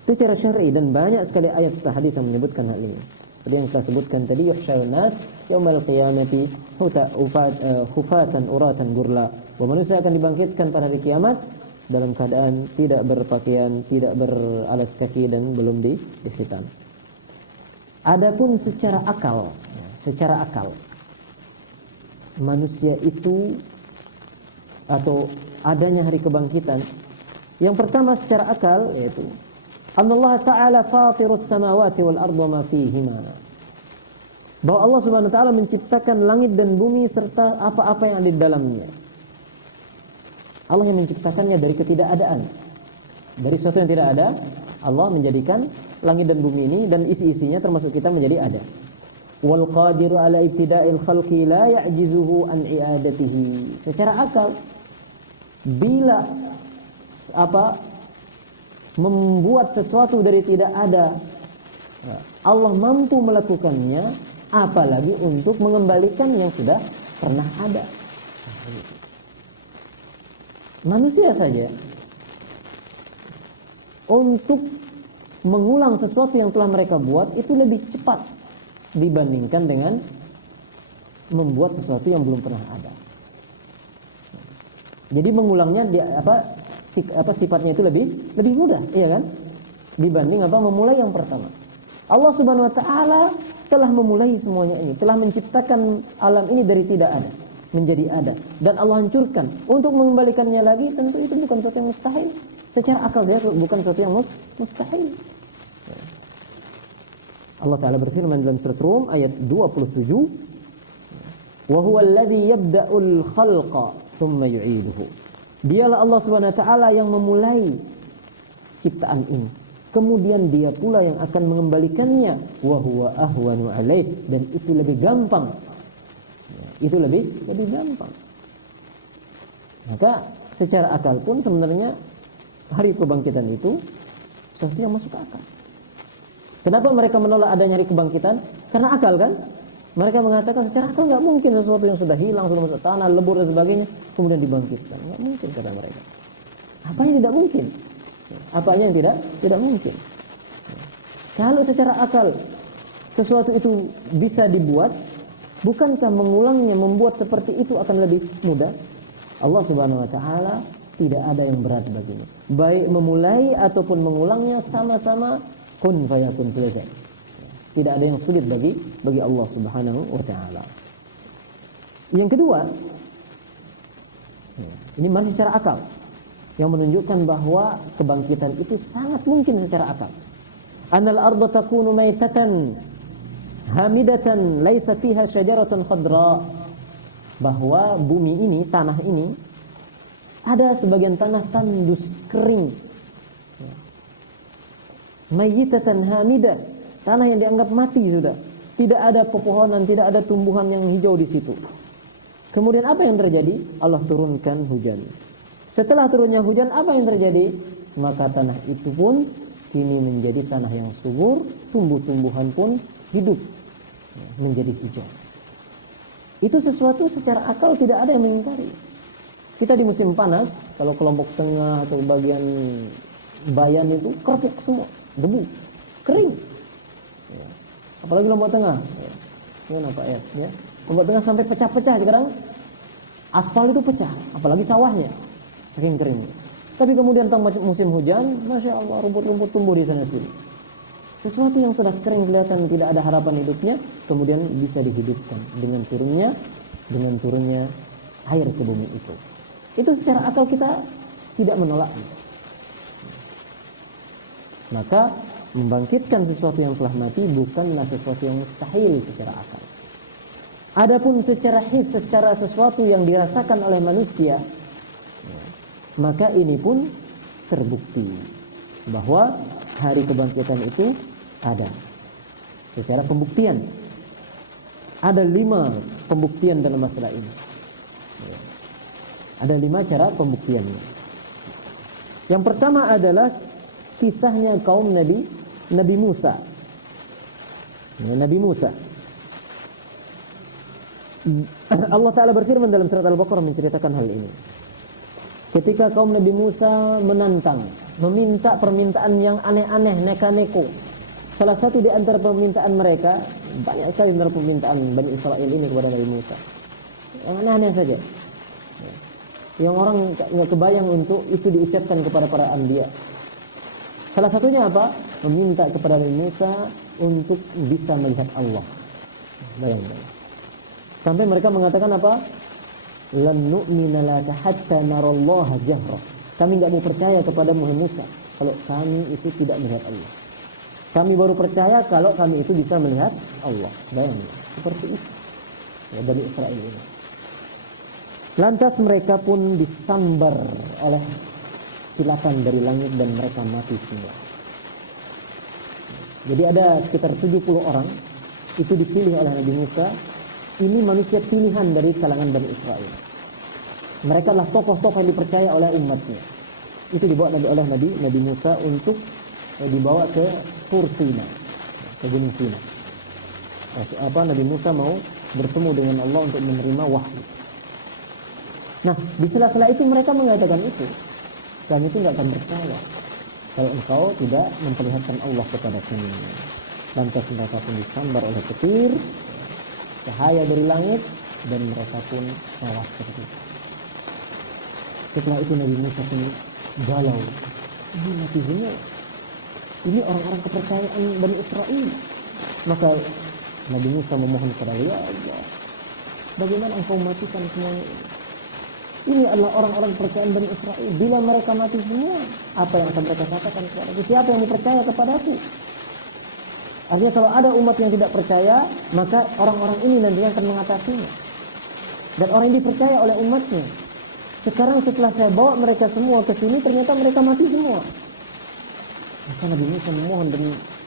Itu secara syar'i, dan banyak sekali ayat hadis yang menyebutkan hal ini. Seperti yang saya sebutkan tadi, yuhsyarun nas yaumal qiyamati hufatan uratan gurla. Bahwa manusia akan dibangkitkan pada hari kiamat dalam keadaan tidak berpakaian, tidak beralas kaki, dan belum dikhitan. Adapun secara akal, manusia itu atau adanya hari kebangkitan, yang pertama secara akal yaitu Allah Ta'ala fatirus samawati wal arda ma fihima. Bahwa Allah Subhanahu wa taala menciptakan langit dan bumi serta apa-apa yang ada di dalamnya. Allah yang menciptakannya dari ketidakadaan. Dari sesuatu yang tidak ada, Allah menjadikan langit dan bumi ini dan isi-isinya termasuk kita menjadi ada. Wal qadiru ala ibtida'il khalqi la ya'jizuhu an i'adatihi. Secara akal, bila membuat sesuatu dari tidak ada, Allah mampu melakukannya, apalagi untuk mengembalikan yang sudah pernah ada. Manusia saja untuk mengulang sesuatu yang telah mereka buat itu lebih cepat dibandingkan dengan membuat sesuatu yang belum pernah ada. Jadi mengulangnya sifatnya itu lebih mudah, iya kan? Dibanding memulai yang pertama. Allah Subhanahu wa taala telah memulai semuanya ini, telah menciptakan alam ini dari tidak ada menjadi ada, dan Allah hancurkan. Untuk mengembalikannya lagi tentu itu bukan sesuatu yang mustahil. Secara akal dia bukan sesuatu yang mustahil. Allah Ta'ala berfirman dalam surat Rum ayat 27, wa huwa alladhi yabda'ul khalqa thumma yu'iduhu. Dialah Allah Subhanahu wa taala yang memulai ciptaan ini, kemudian dia pula yang akan mengembalikannya, wa huwa ahwanu alaih, dan itu lebih gampang. Itu lebih gampang. Maka secara akal pun sebenarnya hari kebangkitan itu sesuatu yang masuk akal. Kenapa mereka menolak adanya hari kebangkitan? Karena akal kan? Mereka mengatakan secara akal nggak mungkin sesuatu yang sudah hilang, sudah masuk tanah, lebur dan sebagainya, kemudian dibangkitkan. Nggak mungkin, kata mereka. Apanya tidak mungkin? Apanya yang tidak mungkin? Kalau secara akal sesuatu itu bisa dibuat, bukankah mengulangnya, membuat seperti itu akan lebih mudah? Allah Subhanahu wa taala tidak ada yang berat baginya. Baik memulai ataupun mengulangnya sama-sama kun fayakun, selesai. Tidak ada yang sulit bagi Allah Subhanahu wa taala. Yang kedua, ini masih secara akal, yang menunjukkan bahwa kebangkitan itu sangat mungkin secara akal. Anal arda takunu maitatan hamidatan laisa fiha syajaratun khadra. Bahwa bumi ini, tanah ini, ada sebagian tanah tandus, kering. Maitatan hamidah, tanah yang dianggap mati sudah. Tidak ada pepohonan, tidak ada tumbuhan yang hijau di situ. Kemudian apa yang terjadi? Allah turunkan hujan. Setelah turunnya hujan, apa yang terjadi? Maka tanah itu pun kini menjadi tanah yang subur, tumbuh-tumbuhan pun hidup, menjadi hijau. Itu sesuatu secara akal tidak ada yang mengingkari. Kita di musim panas, kalau kelompok tengah atau bagian bayan itu kerpuk semua, debu, kering. Ya. Apalagi lombok tengah. Gimana Pak ya? Lombok tengah sampai pecah-pecah sekarang. Aspal itu pecah, apalagi sawahnya, saking kering. Tapi kemudian musim hujan, masya Allah, rumput-rumput tumbuh di sana sini. Sesuatu yang sudah kering kelihatan tidak ada harapan hidupnya, kemudian bisa dihidupkan dengan turunnya air ke bumi itu. Itu secara akal kita tidak menolaknya. Maka membangkitkan sesuatu yang telah mati bukanlah sesuatu yang mustahil secara akal. Adapun secara his, secara sesuatu yang dirasakan oleh manusia, maka ini pun terbukti bahwa hari kebangkitan itu ada. Secara pembuktian, ada 5 pembuktian dalam masalah ini. Ada 5 cara pembuktiannya. Yang pertama adalah kisahnya kaum Nabi Musa. Nabi Musa. Allah Ta'ala berfirman dalam surat Al-Baqarah menceritakan hal ini. Ketika kaum Nabi Musa menantang, meminta permintaan yang aneh-aneh, neka-neko. Salah satu di antara permintaan mereka, banyak sekali antara permintaan Bani Israel ini kepada Nabi Musa. Yang aneh-aneh saja. Yang orang nggak kebayang untuk itu diucapkan kepada para anbiya. Salah satunya apa? Meminta kepada Nabi Musa untuk bisa melihat Allah. Bayangkan. Sampai mereka mengatakan apa? Lan nu'mina laka hatta narallaha jahra. Kami enggak mau percaya kepada Musa kalau kami itu tidak melihat Allah. Kami baru percaya kalau kami itu bisa melihat Allah. Bayangkan. Seperti itu. Ya, Bani Israil ini. Lantas mereka pun disambar oleh kilatan dari langit dan mereka mati semua. Jadi ada sekitar 70 orang itu dipilih oleh Nabi Musa. Ini manusia pilihan dari kalangan Bani Israel. Mereka adalah tokoh-tokoh yang dipercaya oleh umatnya. Itu dibawa oleh Nabi Musa untuk dibawa ke Tur Sina, ke Gunung Sina. Nabi Musa mau bertemu dengan Allah untuk menerima wahyu. Nah, di sela-sela itu mereka mengatakan itu. Kami itu tidak akan percaya kalau engkau tidak memperlihatkan Allah kepada kami. Lantas mereka pun disambar oleh petir, cahaya dari langit, dan mereka pun tewas seperti itu. Setelah itu Nabi Musa pun galau. Ini mati semua. Ini orang-orang kepercayaan Bani Israel. Maka Nabi Musa memohon kepada Allah, ya Allah, bagaimana engkau matikan semuanya ini? Ini adalah orang-orang kepercayaan Bani Israel. Bila mereka mati semua, apa yang akan mereka katakan kepadaku? Siapa yang percaya kepadaku? Artinya kalau ada umat yang tidak percaya, maka orang-orang ini nantinya akan mengatasinya. Dan orang ini dipercaya oleh umatnya. Sekarang setelah saya bawa mereka semua ke sini, ternyata mereka mati semua. Maka Nabi Musa memohon dan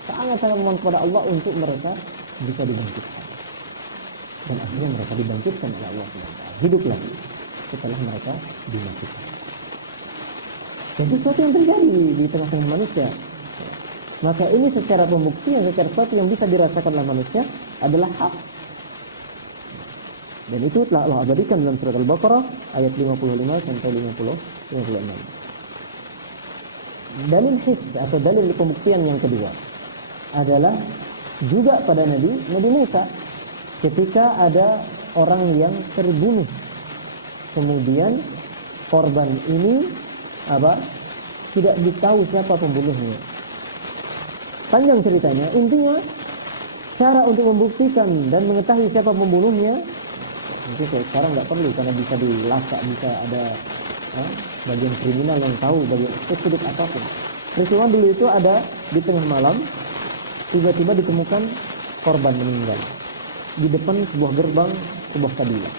sangat-sangat memohon kepada Allah untuk mereka bisa dibangkitkan. Dan akhirnya mereka dibangkitkan oleh Allah SWT. Hidup lagi setelah mereka dimatikan. Dan itu sesuatu yang terjadi di tengah-tengah manusia. Maka ini secara pembuktian, secara sesuatu yang bisa dirasakan oleh manusia adalah hak. Dan itu telah Allah abadikan dalam surat Al-Baqarah ayat 55 sampai 56. Dalil his atau dalil pembuktian yang kedua adalah juga pada Nabi Musa ketika ada orang yang terbunuh. Kemudian korban ini tidak ditahu siapa pembunuhnya. Panjang ceritanya, intinya cara untuk membuktikan dan mengetahui siapa pembunuhnya itu sekarang nggak perlu karena bisa dilacak, bisa ada bagian kriminal yang tahu bagian sedikit apapun. Peristiwa dulu itu ada di tengah malam, tiba-tiba ditemukan korban meninggal di depan sebuah gerbang sebuah kabilah.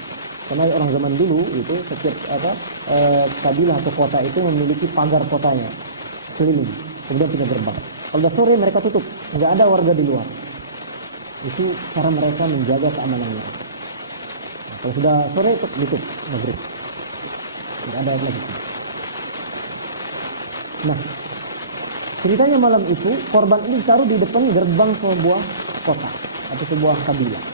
Karena orang zaman dulu itu setiap kabilah atau kota itu memiliki pagar kotanya keliling, kemudian punya gerbang. Kalau sudah sore mereka tutup, nggak ada warga di luar. Itu cara mereka menjaga keamanannya. Nah, kalau sudah sore tutup maghrib, nggak ada lagi. Nah, ceritanya malam itu korban ini ditaruh di depan gerbang sebuah kota atau sebuah kabilah.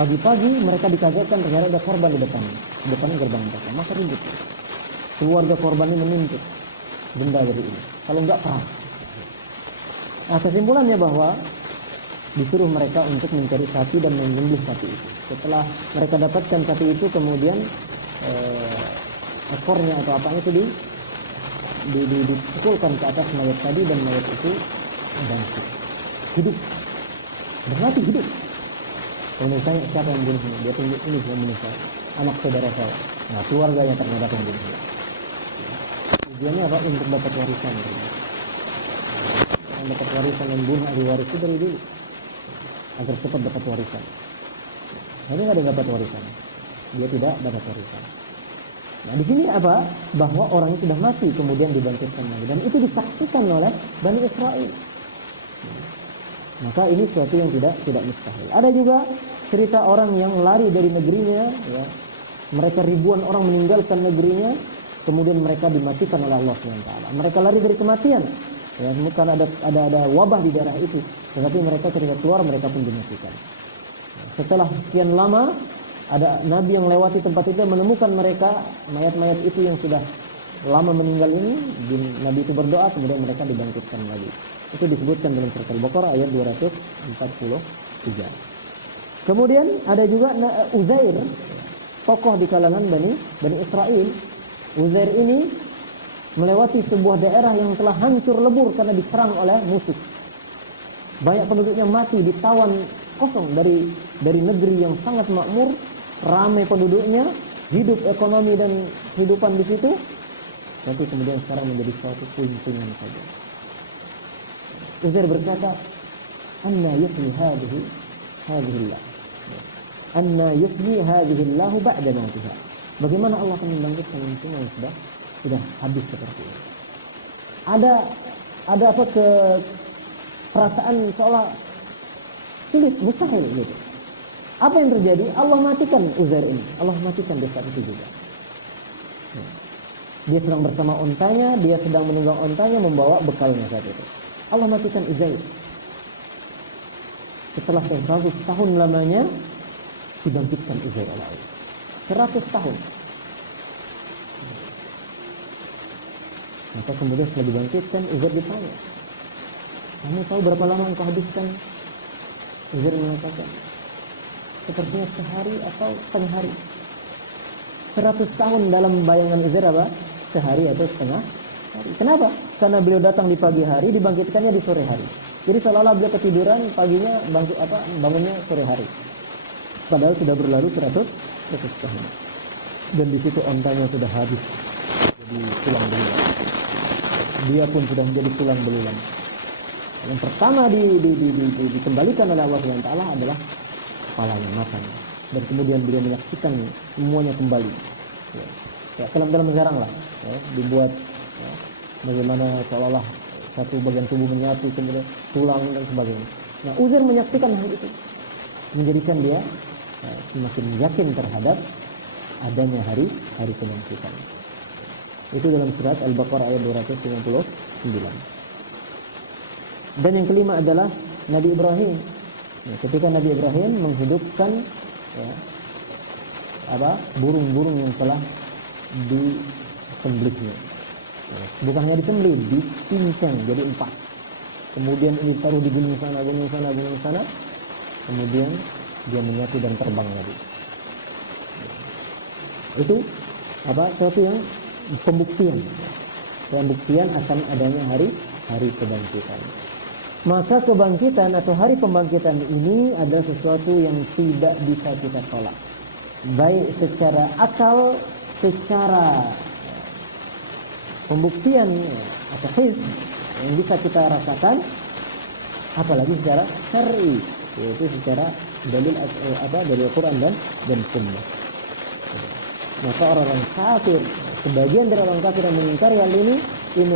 Pagi-pagi mereka dikagetkan ternyata ada korban di depan gerbang mereka. Maka ribut. Keluarga korban ini menuntut benda dari ini. Kalau enggak perang. Nah, kesimpulannya bahwa disuruh mereka untuk mencari sapi dan menyembelih sapi itu. Setelah mereka dapatkan sapi itu, kemudian ekornya atau apanya itu dipukulkan ke atas mayat tadi dan mayat itu bangkit, hidup, berarti hidup. Kemudian tanya siapa yang membunuhnya, dia tunjuk ini yang membunuh saya, anak saudara saya. Nah, keluarganya ternyata pembunuhnya. Tujuannya apa? Untuk dapat warisan. Yang dapat warisan dan bunuh ahli waris itu dari dulu agar cepat dapat warisan. Nah, ini nggak ada dapat warisan, dia tidak dapat warisan. Nah, di sini apa? Bahwa orangnya sudah mati kemudian dibangkitkan lagi, dan itu disaksikan oleh Bani Israel. Maka ini sesuatu yang tidak mustahil. Ada juga cerita orang yang lari dari negerinya, ya. Mereka ribuan orang meninggalkan negerinya kemudian mereka dimatikan oleh Allah SWT. Mereka lari dari kematian, ya, karena ada wabah di daerah itu. Tetapi mereka ketika keluar mereka pun dimatikan. Setelah sekian lama ada nabi yang lewati tempat itu menemukan mereka mayat-mayat itu yang sudah lama meninggal ini. Nabi itu berdoa, kemudian mereka dibangkitkan lagi. Itu disebutkan dalam surat Al-Baqarah ayat 243. Kemudian ada juga Uzair, tokoh di kalangan Bani Israel. Uzair ini melewati sebuah daerah yang telah hancur lebur karena diserang oleh musuh. Banyak penduduknya mati, ditawan kosong dari negeri yang sangat makmur, ramai penduduknya, hidup ekonomi dan kehidupan di situ. Tapi kemudian sekarang menjadi suatu puing-puingan saja. Uzair berkata, "Anna yuhyi hadhihi Allah. Anna yuhyi hadhihi Allah ba'da mautiha." Bagaimana Allah akan membangkitkan manusia yang sudah habis seperti ini? Ada apa perasaan seolah sulit, mustahil gitu. Apa yang terjadi? Allah matikan Uzair ini. Allah matikan dia saat itu juga. Dia sedang bersama ontanya, dia sedang menunggang ontanya, membawa bekalnya saat itu. Allah matikan Uzair. Setelah 100 tahun lamanya dibangkitkan Uzair oleh Allah. 100 tahun. Maka kemudian setelah dibangkitkan, Uzair ditanya, "Kamu tahu berapa lama engkau habiskan?" Uzair mengatakan, "Sepertinya sehari atau setengah hari." 100 tahun dalam bayangan Uzair apa? Sehari atau setengah hari. Kenapa? Karena beliau datang di pagi hari, dibangkitkannya di sore hari. Jadi seolah-olah beliau ketiduran, paginya bangunnya sore hari. Padahal sudah berlalu 100 tahun. Dan di situ ontanya sudah habis, jadi tulang belulang. Dia pun sudah menjadi tulang belulang. Yang pertama dikembalikan oleh Allah SWT adalah kepalanya, matanya. Dan kemudian beliau menyaksikan semuanya kembali. Ya, film-film sekarang lah, ya, dibuat ya, bagaimana seolah-olah satu bagian tubuh menyatu, kemudian tulang dan sebagainya. Nah, Uzair menyaksikan hal itu, menjadikan dia semakin yakin terhadap adanya hari kebangkitan. Itu dalam surat Al-Baqarah ayat 299. Dan yang kelima adalah Nabi Ibrahim. Ya, ketika Nabi Ibrahim menghidupkan ya, burung-burung yang telah disembelihnya. Ya, bukan hanya disembelih, dipincang jadi 4. Kemudian ini taruh di gunung sana, gunung sana, gunung sana. Kemudian dia menyatu dan terbang lagi. Itu suatu yang pembuktian akan adanya hari kebangkitan. Maka kebangkitan atau hari pembangkitan ini adalah sesuatu yang tidak bisa kita tolak, baik secara akal, secara pembuktian atau his yang bisa kita rasakan, apalagi secara syar'i, yaitu secara dalil dari Al-Quran dan Sunnah. Maka orang-orang kafir, sebagian dari orang kafir yang mengingkari hal ini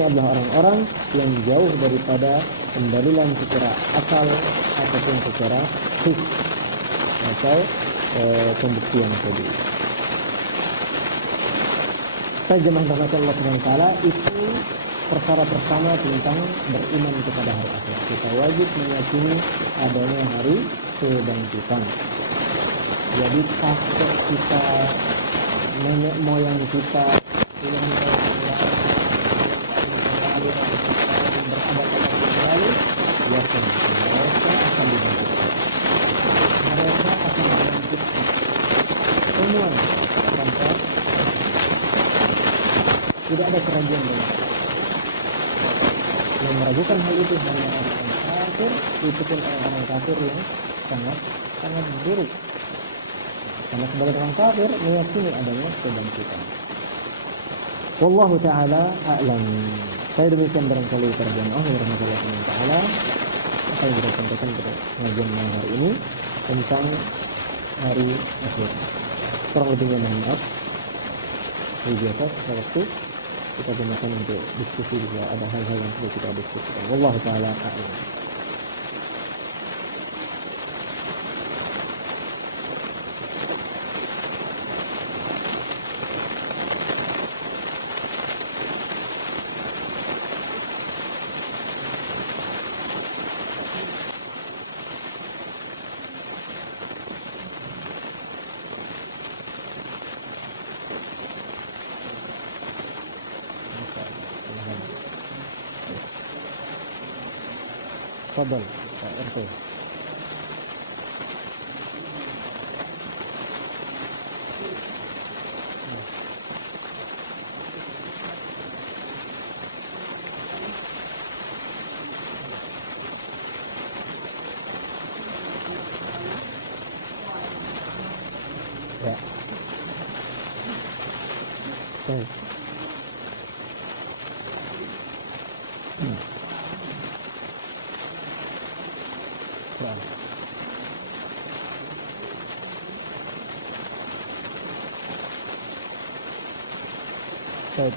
adalah orang-orang yang jauh daripada pendalilan secara akal ataupun secara his atau pembuktian tadi. Terjemah bahasa Allah SWT itu perkara pertama tentang beriman kepada hari akhir. Kita wajib meyakini adanya hari kebangkitan. Jadi kakek kita, nenek moyang kita, puluhan tahun yang lalu berabad-abad yang lalu, yakin mereka akan dibangkitkan. Mereka akan dibangkitkan. Semuanya tanpa tidak ada keraguan dalam yang meragukan hal itu hanya orang-orang kafir, itu pun orang-orang kafir yang sangat buruk. Karena sebagai orang kafir meyakini adanya kebangkitan. Wallahu ta'ala a'lam. Saya demikian barangkali terjemahan Allah warahmatullahi ta'ala. Apa yang kita sampaikan pada pengajian malam hari ini tentang hari akhir. Kurang lebihnya mohon maaf. Seperti biasa waktu kita gunakan untuk diskusi jika ada hal-hal yang perlu kita diskusikan. Wallahu ta'ala a'lam. Fadal, Pak RT. Ya. Baik. Quran. Baik.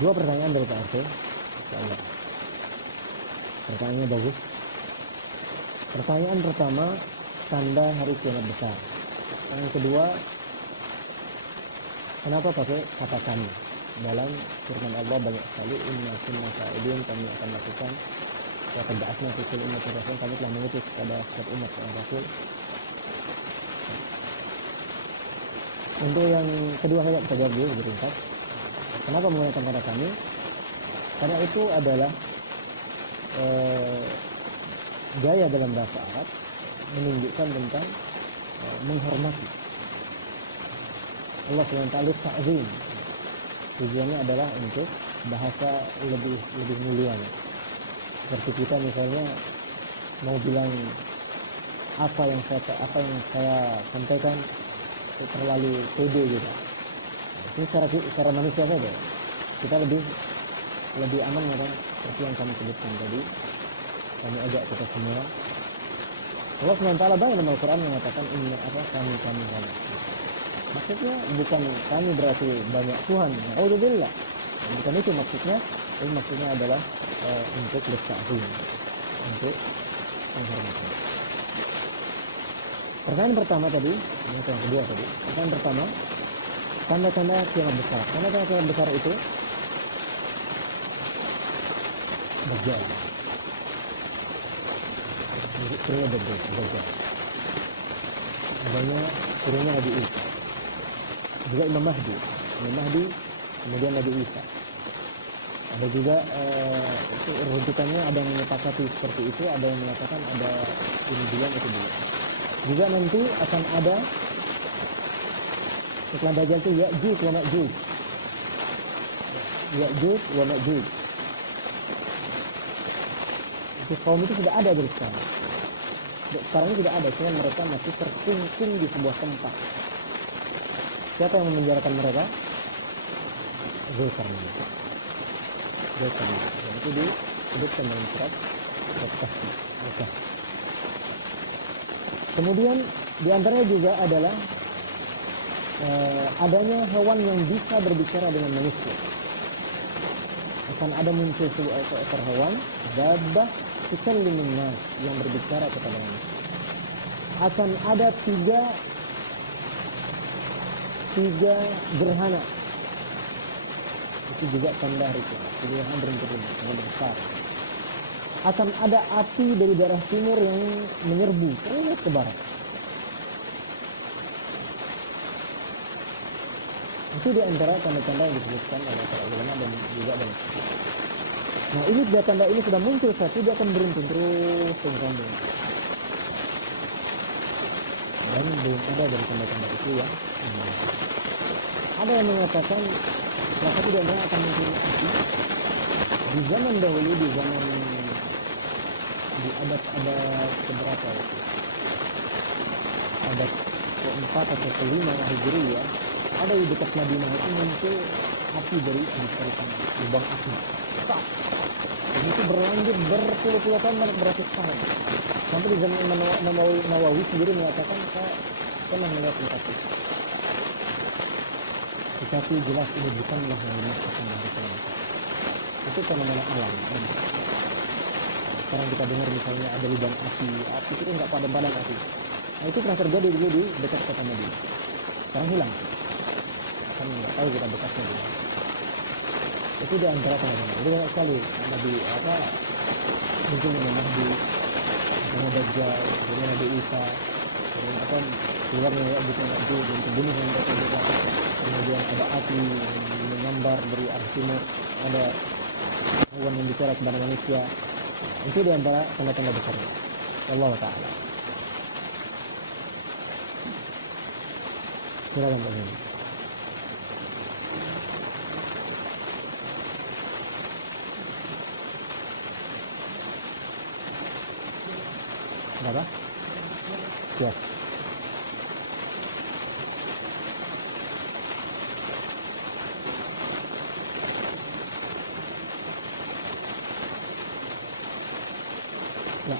Dua pertanyaan dari Pak RT. Insyaallah. Pertanyaannya bagus. Pertanyaan pertama, tanda hari kiamat besar. Yang kedua, kenapa pakai kata kami? Dalam firman Allah banyak sekali, inna kunna fa'ilin, kami akan lakukan. Wa qad ba'atsna fi kulli ummatin rasul, kami telah mengutus kepada setiap umat seorang rasul. Untuk yang kedua saya bisa jawab dulu lebih ringkas. Kenapa menggunakan kata kami? Karena itu adalah gaya dalam bahasa Arab menunjukkan tentang menghormati Allah SWT. Ta'zim tujuannya adalah untuk bahasa lebih mulia. Seperti kita misalnya mau bilang apa yang saya sampaikan itu terlalu pede gitu. Ini secara manusia saja kita lebih aman ya kan, seperti yang kami sebutkan tadi. Kami ajak kita semua. Allah SWT banyak dalam Al-Quran mengatakan ini kami. Maksudnya bukan kami berarti banyak Tuhan. Alhamdulillah. Bukan itu maksudnya. Ini maksudnya adalah untuk bertakzim, untuk menghormati. Pertanyaan pertama tadi, yang kedua tadi. Pertanyaan pertama, tanda-tanda kiamat besar. Tanda-tanda kiamat besar itu Dajjal. Periode Dajjal. Adanya turunnya Nabi Isa. Juga Imam Mahdi, kemudian Nabi Isa. Ada juga itu rujukannya, ada yang menyepakati seperti itu, ada yang mengatakan ada ini bilang itu dulu. Juga nanti akan ada setelah Dajjal itu Ya'juj wa Ma'juj. Ya'juj wa Ma'juj. Itu kaum itu sudah ada dari sekarang. Sekarang ini sudah ada, cuma mereka masih terkungkung di sebuah tempat. Siapa yang memenjarakan mereka? Zulkarnain. Dan itu disebutkan dalam surat Al-Kahfi. Kemudian diantaranya juga adalah adanya hewan yang bisa berbicara dengan manusia. Akan ada muncul seekor hewan, dabbah tukallimun nas, yang berbicara kepada manusia. Akan ada tiga gerhana. Itu juga tanda hari kiamat. Gerhana beruntung-untung, yang besar. Akan ada api dari daerah timur yang menyerbu terus ke barat. Itu di antara tanda-tanda yang disebutkan oleh para ulama dan juga dalam hadis. Nah, ini tanda ini sudah muncul satu, dia akan beruntun terus berkembang. Dan belum ada dari tanda-tanda itu ya. Ada yang mengatakan salah satu dari mereka akan muncul api di zaman dahulu, di abad keberapa itu? Abad ke-4 atau ke-5 Hijriah, ada di dekat Madinah itu muncul api dari lubang api. Dan itu berlanjut berpuluh-puluh tahun, beratus tahun. Sampai di zaman Nawawi sendiri mengatakan saya pernah melihat api. Tetapi jelas ini bukanlah yang dimaksudkan dari Tuhan. Itu fenomena alam. Sekarang kita dengar misalnya ada lubang api itu nggak padam-padam api. Nah, itu pernah terjadi dulu di dekat kota Madinah. Sekarang hilang. Kan nggak tahu kita bekasnya dulu. Itu di antara fenomena. Itu banyak sekali mungkin Imam Mahdi, Dajjal, Nabi Isa, keluarnya Ya'juj wa Ma'juj dan terbunuh dengan mereka juga. Kemudian ada api menyambar dari arah timur, ada hewan yang bicara kepada manusia. Itu di antara tanda-tanda besarnya. Allah Ta'ala. Silakan Pak Hemi. Apa? Yes. Ya.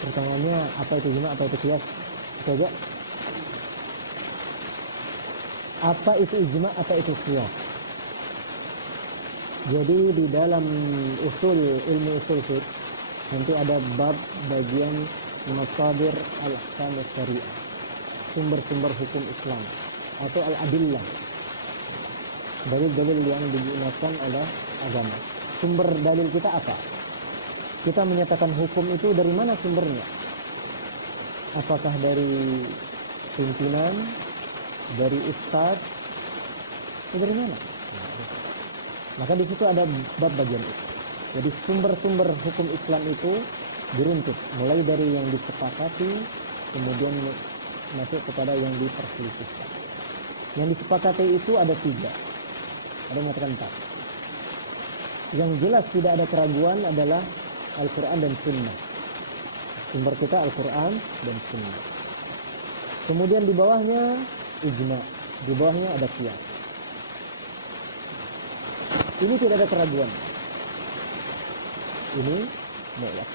Pertanyaannya apa itu ijma, apa itu qiyas? Saja. Apa itu ijma, apa itu qiyas? Jadi di dalam ilmu usul fiqh nanti ada bab bagian masadir al-ahkam syariah, sumber-sumber hukum Islam atau al-adillah, dalil-dalil yang digunakan oleh agama. Sumber dalil kita apa? Kita menyatakan hukum itu dari mana sumbernya? Apakah dari pimpinan, dari ustaz, atau dari mana? Maka di situ ada bab bagian itu. Jadi sumber-sumber hukum Islam itu diruntut, mulai dari yang disepakati, kemudian masuk kepada yang diperselisihkan. Yang disepakati itu ada 3, ada yang mengatakan 4. Yang jelas tidak ada keraguan adalah Al-Quran dan Sunnah. Sumber kita Al-Quran dan Sunnah. Kemudian di bawahnya ijma, di bawahnya ada qiyas. Ini tidak ada keraguan. Ini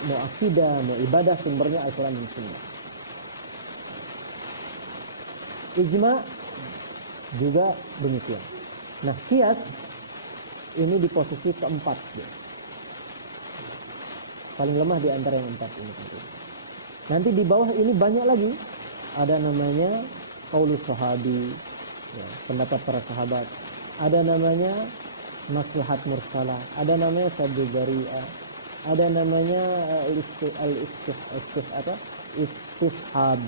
mau akidah, mau ibadah, sumbernya Al-Quran dan Sunnah. Ijma juga demikian. Nah, qiyas ini di posisi keempat. Paling lemah di antara yang 4 ini. Nanti di bawah ini banyak lagi. Ada namanya qaulus sahabi, ya, pendapat para sahabat. Ada namanya maslahat mursalah. Ada namanya sabdu dzari'ah. Ada namanya istishab.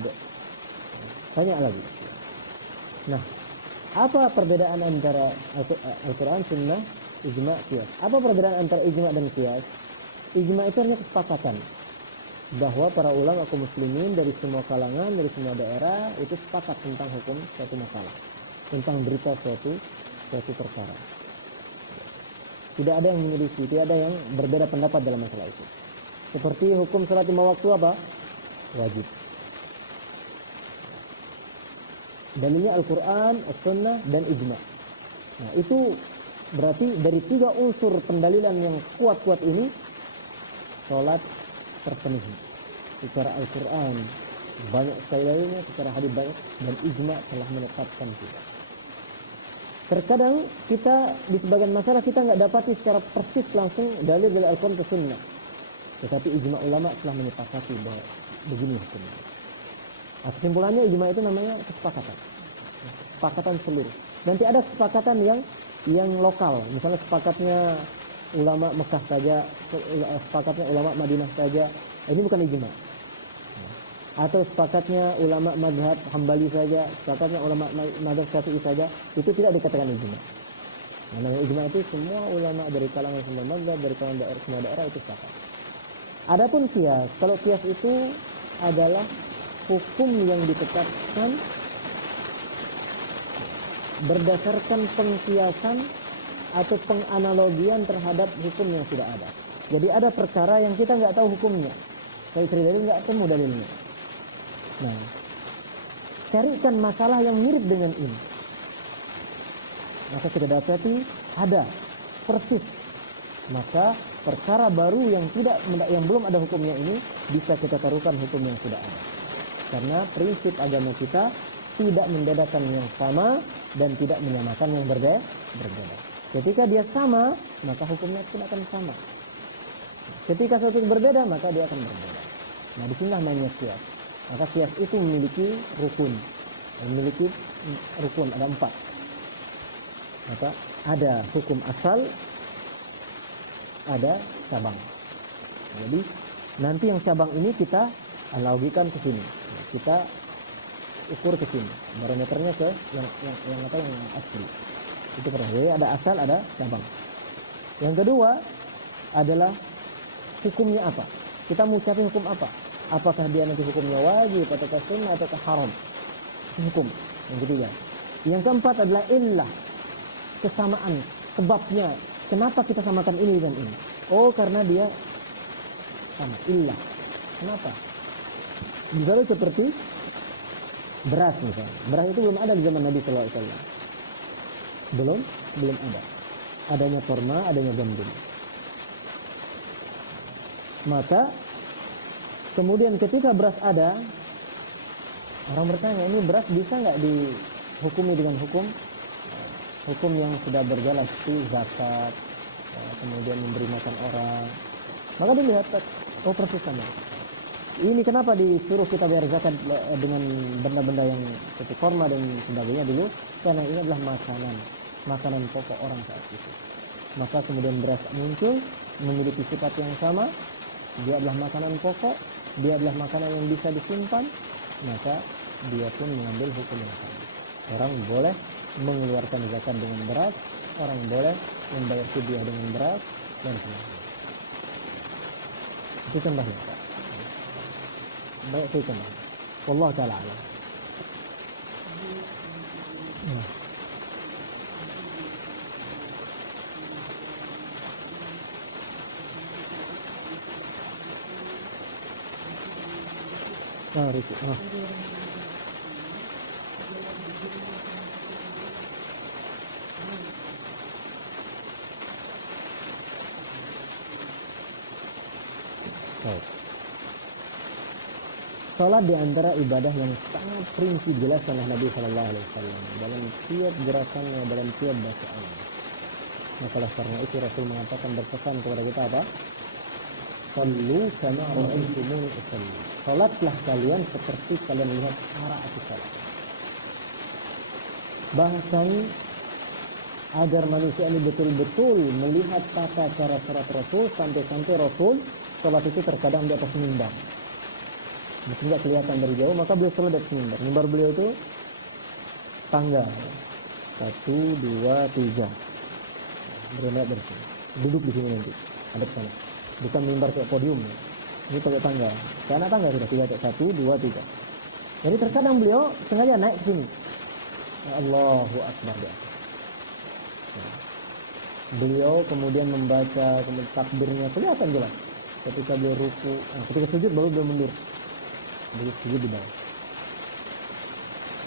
Banyak lagi. Nah, apa perbedaan antara Al-Quran, Sunnah, ijma, qiyas? Apa perbedaan antara ijma dan qiyas? Ijma itu artinya kesepakatan bahwa para ulama kaum muslimin dari semua kalangan, dari semua daerah itu sepakat tentang hukum suatu masalah, tentang berita suatu perkara. Tidak ada yang menyelisih, tidak ada yang berbeda pendapat dalam masalah itu. Seperti hukum salat 5 waktu apa? Wajib. Dalilnya Al-Quran, As-Sunnah, dan Ijma. Nah, itu berarti dari 3 unsur pendalilan yang kuat-kuat ini, salat terpenuhi. Secara Al-Quran banyak sekali dalilnya, secara hadis banyak, dan Ijma telah menetapkan kita. Terkadang kita di sebagian masalah kita nggak dapati secara persis langsung dalil dari Al-Quran ke Sunnah, tetapi ijma ulama telah menyepakati bahwa begini hukumnya. Nah, kesimpulannya ijma itu namanya kesepakatan seluruh. Nanti ada kesepakatan yang lokal, misalnya sepakatnya ulama Mekah saja, sepakatnya ulama Madinah saja, ini bukan ijma. Atau sepakatnya ulama mazhab Hambali saja, sepakatnya ulama mazhab Syafi'i saja, itu tidak dikatakan ijma. Nah, ijma itu semua ulama dari kalangan semua mazhab, dari kalangan semua daerah itu sepakat. Adapun qiyas, kalau qiyas itu adalah hukum yang ditetapkan berdasarkan pengkiasan atau penganalogian terhadap hukum yang sudah ada. Jadi ada perkara yang kita nggak tahu hukumnya, saya cari dalil nggak temu dalilnya. Nah, carikan masalah yang mirip dengan ini. Maka kita dapati ada persis. Maka perkara baru yang belum ada hukumnya ini bisa kita taruhkan hukum yang sudah ada. Karena prinsip agama kita tidak membedakan yang sama dan tidak menyamakan yang berbeda. Ketika dia sama, maka hukumnya pun akan sama. Ketika satu berbeda, maka dia akan berbeda. Nah, di sini namanya qiyas. Maka qiyas itu memiliki rukun, ada 4. Maka ada hukum asal, ada cabang. Jadi nanti yang cabang ini kita analogikan ke sini, kita ukur ke sini, barometernya ke yang asli. Itu pertama. Jadi ada asal, ada cabang. Yang kedua adalah hukumnya apa? Kita mau cari hukum apa? Apakah dia nanti hukumnya wajib atau sunnah atau haram? Hukum. Yang ketiga. Yang keempat adalah illah, kesamaan, sebabnya. Kenapa kita samakan ini dan ini? Oh, karena dia sama, illah. Kenapa? Misalnya seperti beras misalnya. Beras itu belum ada di zaman Nabi sallallahu alaihi wasallam. Belum ada. Adanya korma, adanya gandum. Maka kemudian ketika beras ada, orang bertanya, ini beras bisa nggak dihukumi dengan hukum yang sudah berjalan seperti zakat, kemudian memberi makan orang. Maka dilihat, oh persis sama. Ini kenapa disuruh kita bayar zakat dengan benda-benda yang seperti korma dan sebagainya dulu? Karena ini adalah makanan pokok orang saat itu. Maka kemudian beras muncul memiliki sifat yang sama. Dia adalah makanan pokok, dia adalah makanan yang bisa disimpan, maka dia pun mengambil hukum yang sama. Orang boleh mengeluarkan zakat dengan beras, orang boleh membayar fidyah dengan beras dan sebagainya. Itu contohnya. Baik, itu contohnya. Wallahu ta'ala a'lam. Salat di antara ibadah yang sangat rinci jelas oleh Nabi sallallahu alaihi wasallam dalam tiap gerakannya, dalam tiap bacaannya. Maka karena itu Rasul mengatakan, berpesan kepada kita apa? Sallu kama ra'aitumuni usalli. Salatlah kalian seperti kalian lihat cara aku salat. Bahkan agar manusia ini betul-betul melihat tata cara salat Rasul, sampai-sampai Rasul salat itu terkadang di atas mimbar. Mungkin nggak kelihatan dari jauh, maka beliau salat di atas mimbar. Mimbar beliau itu tangga 1, 2, 3. Beliau bersih. Duduk di sini nanti, ada sana. Bukan mimbar kayak podium. Ini pakai tangga. Karena tangga sudah 3, 1, 2, 3. Jadi terkadang beliau sengaja naik ke sini. Allahu Akbar dia. Beliau kemudian membaca takbirnya kelihatan jelas. Ketika beliau ruku, ketika sujud baru beliau mundur. Beliau sujud di bawah.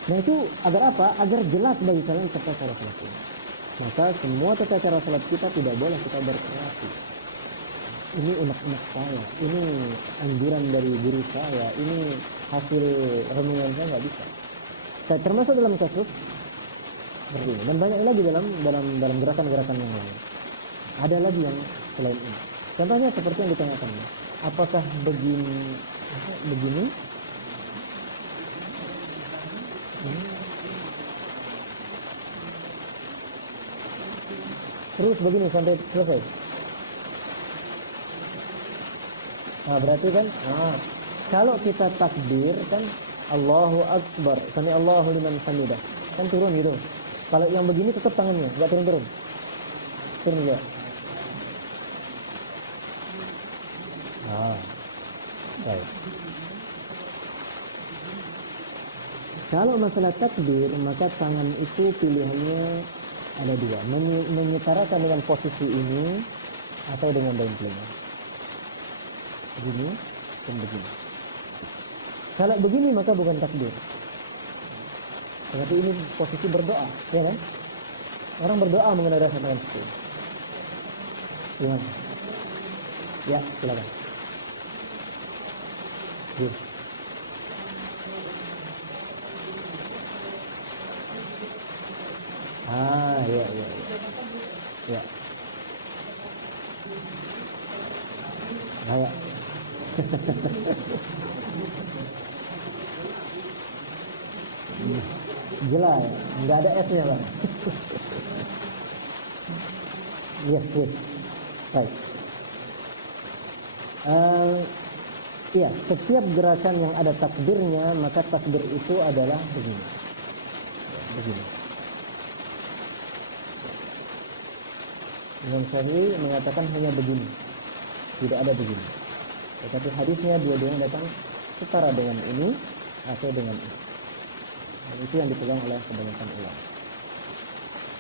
Nah itu agar apa? Agar jelas bagi kalian tata cara salat ini. Maka semua tata cara salat kita tidak boleh kita berkreasi. Ini unek-unek saya, ini anjuran dari guru saya, ini hasil renungan saya, nggak bisa. Saya termasuk dalam kasus seperti ini, dan banyak lagi dalam gerakan-gerakan yang lain. Ada lagi yang selain ini. Contohnya seperti yang ditanyakan, apakah begini? Terus begini sampai selesai. Nah berarti kan, kalau kita takbir kan Allahu Akbar, sami Allahu liman hamidah, kan turun gitu. Kalau yang begini tetap tangannya, nggak turun. Turun ya. Baik. Kalau masalah takbir, maka tangan itu pilihannya ada dua, menyetarakan dengan posisi ini atau dengan dempelnya. Begini dan begini. Kalau begini maka bukan takbir. Tetapi ini posisi berdoa, ya kan? Orang berdoa mengenai rasa tangan itu. Gimana? Ya, silakan. Ya. Bahaya. Jelas, nggak ada S-nya Bang. Yes. Baik. Iya, setiap gerakan yang ada takbirnya, maka takbir itu adalah begini. Imam Syafi'i mengatakan hanya begini. tidak ada begini. Tetapi hadisnya dua-duanya datang setara dengan ini atau dengan ini. Dan itu yang dipegang oleh kebanyakan ulama.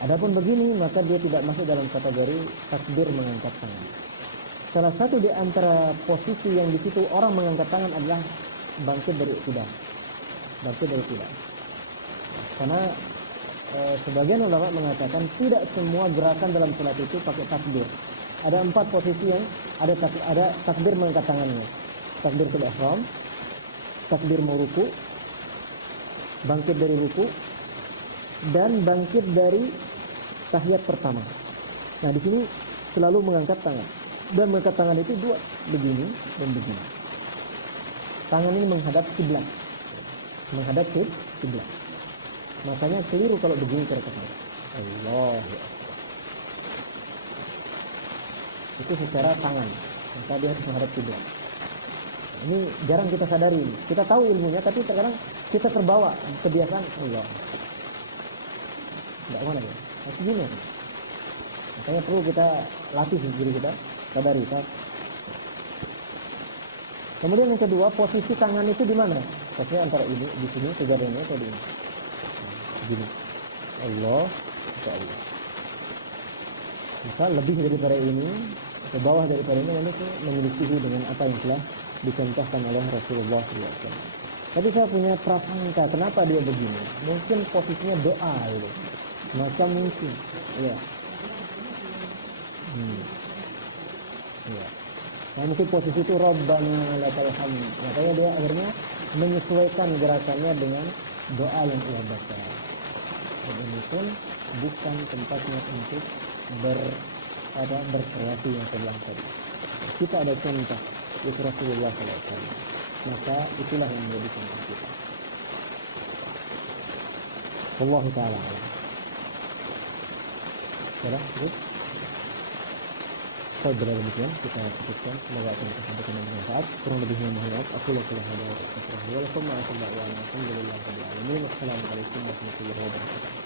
Adapun begini, maka dia tidak masuk dalam kategori takbir mengangkat tangan. Salah satu di antara posisi yang di situ orang mengangkat tangan adalah bangkit dari iktidal. Bangkit dari iktidal. Karena sebagian ulama mengatakan tidak semua gerakan dalam salat itu pakai takbir. Ada 4 posisi yang ada takbir mengangkat tangannya. Takbiratul ihram, takbir mau ruku, bangkit dari ruku, dan bangkit dari tahiyat pertama. Nah, di sini selalu mengangkat tangan. Dan mengangkat tangan itu dua, begini dan begini. Tangan ini menghadap kiblat. Menghadap kiblat. Makanya keliru kalau begini cara-cara. Allah. Itu secara tangan. Maka dia harus menghadap kiblat. Ini jarang kita sadari. Kita tahu ilmunya, tapi terkadang kita terbawa kebiasaan. Allah. Tidak mana ya? Masih gini. Makanya perlu kita latih diri kita, sadari kan. Kemudian yang kedua, posisi tangan itu di mana? Posisinya antara ini, di sini, kejadiannya atau di ini. Begini. Allah, Allah. Maka lebih daripada ini, ke bawah daripada ini, itu menyelisihi dengan apa yang telah dicontohkan oleh Rasulullah SAW. Tapi saya punya prasangka, kenapa dia begini? Mungkin posisinya doa gitu. Macam mungkin, ya. Ya. Nah, mungkin posisi itu Rabbana lakal hamd. Makanya dia akhirnya menyesuaikan gerakannya dengan doa yang ia baca. Dan ini pun bukan tempatnya untuk berkreasi yang sebelah tadi. Kita ada contoh itu Rasulullah SAW. Maka itulah yang menjadi contoh kita. Wallahu ta'ala. Ya, terus. Saya demikian kita cukupkan. Semoga akan kita bermanfaat. Kurang lebihnya mohon maaf. Aku lakukan hal yang terbaik. Wassalamualaikum warahmatullahi wabarakatuh.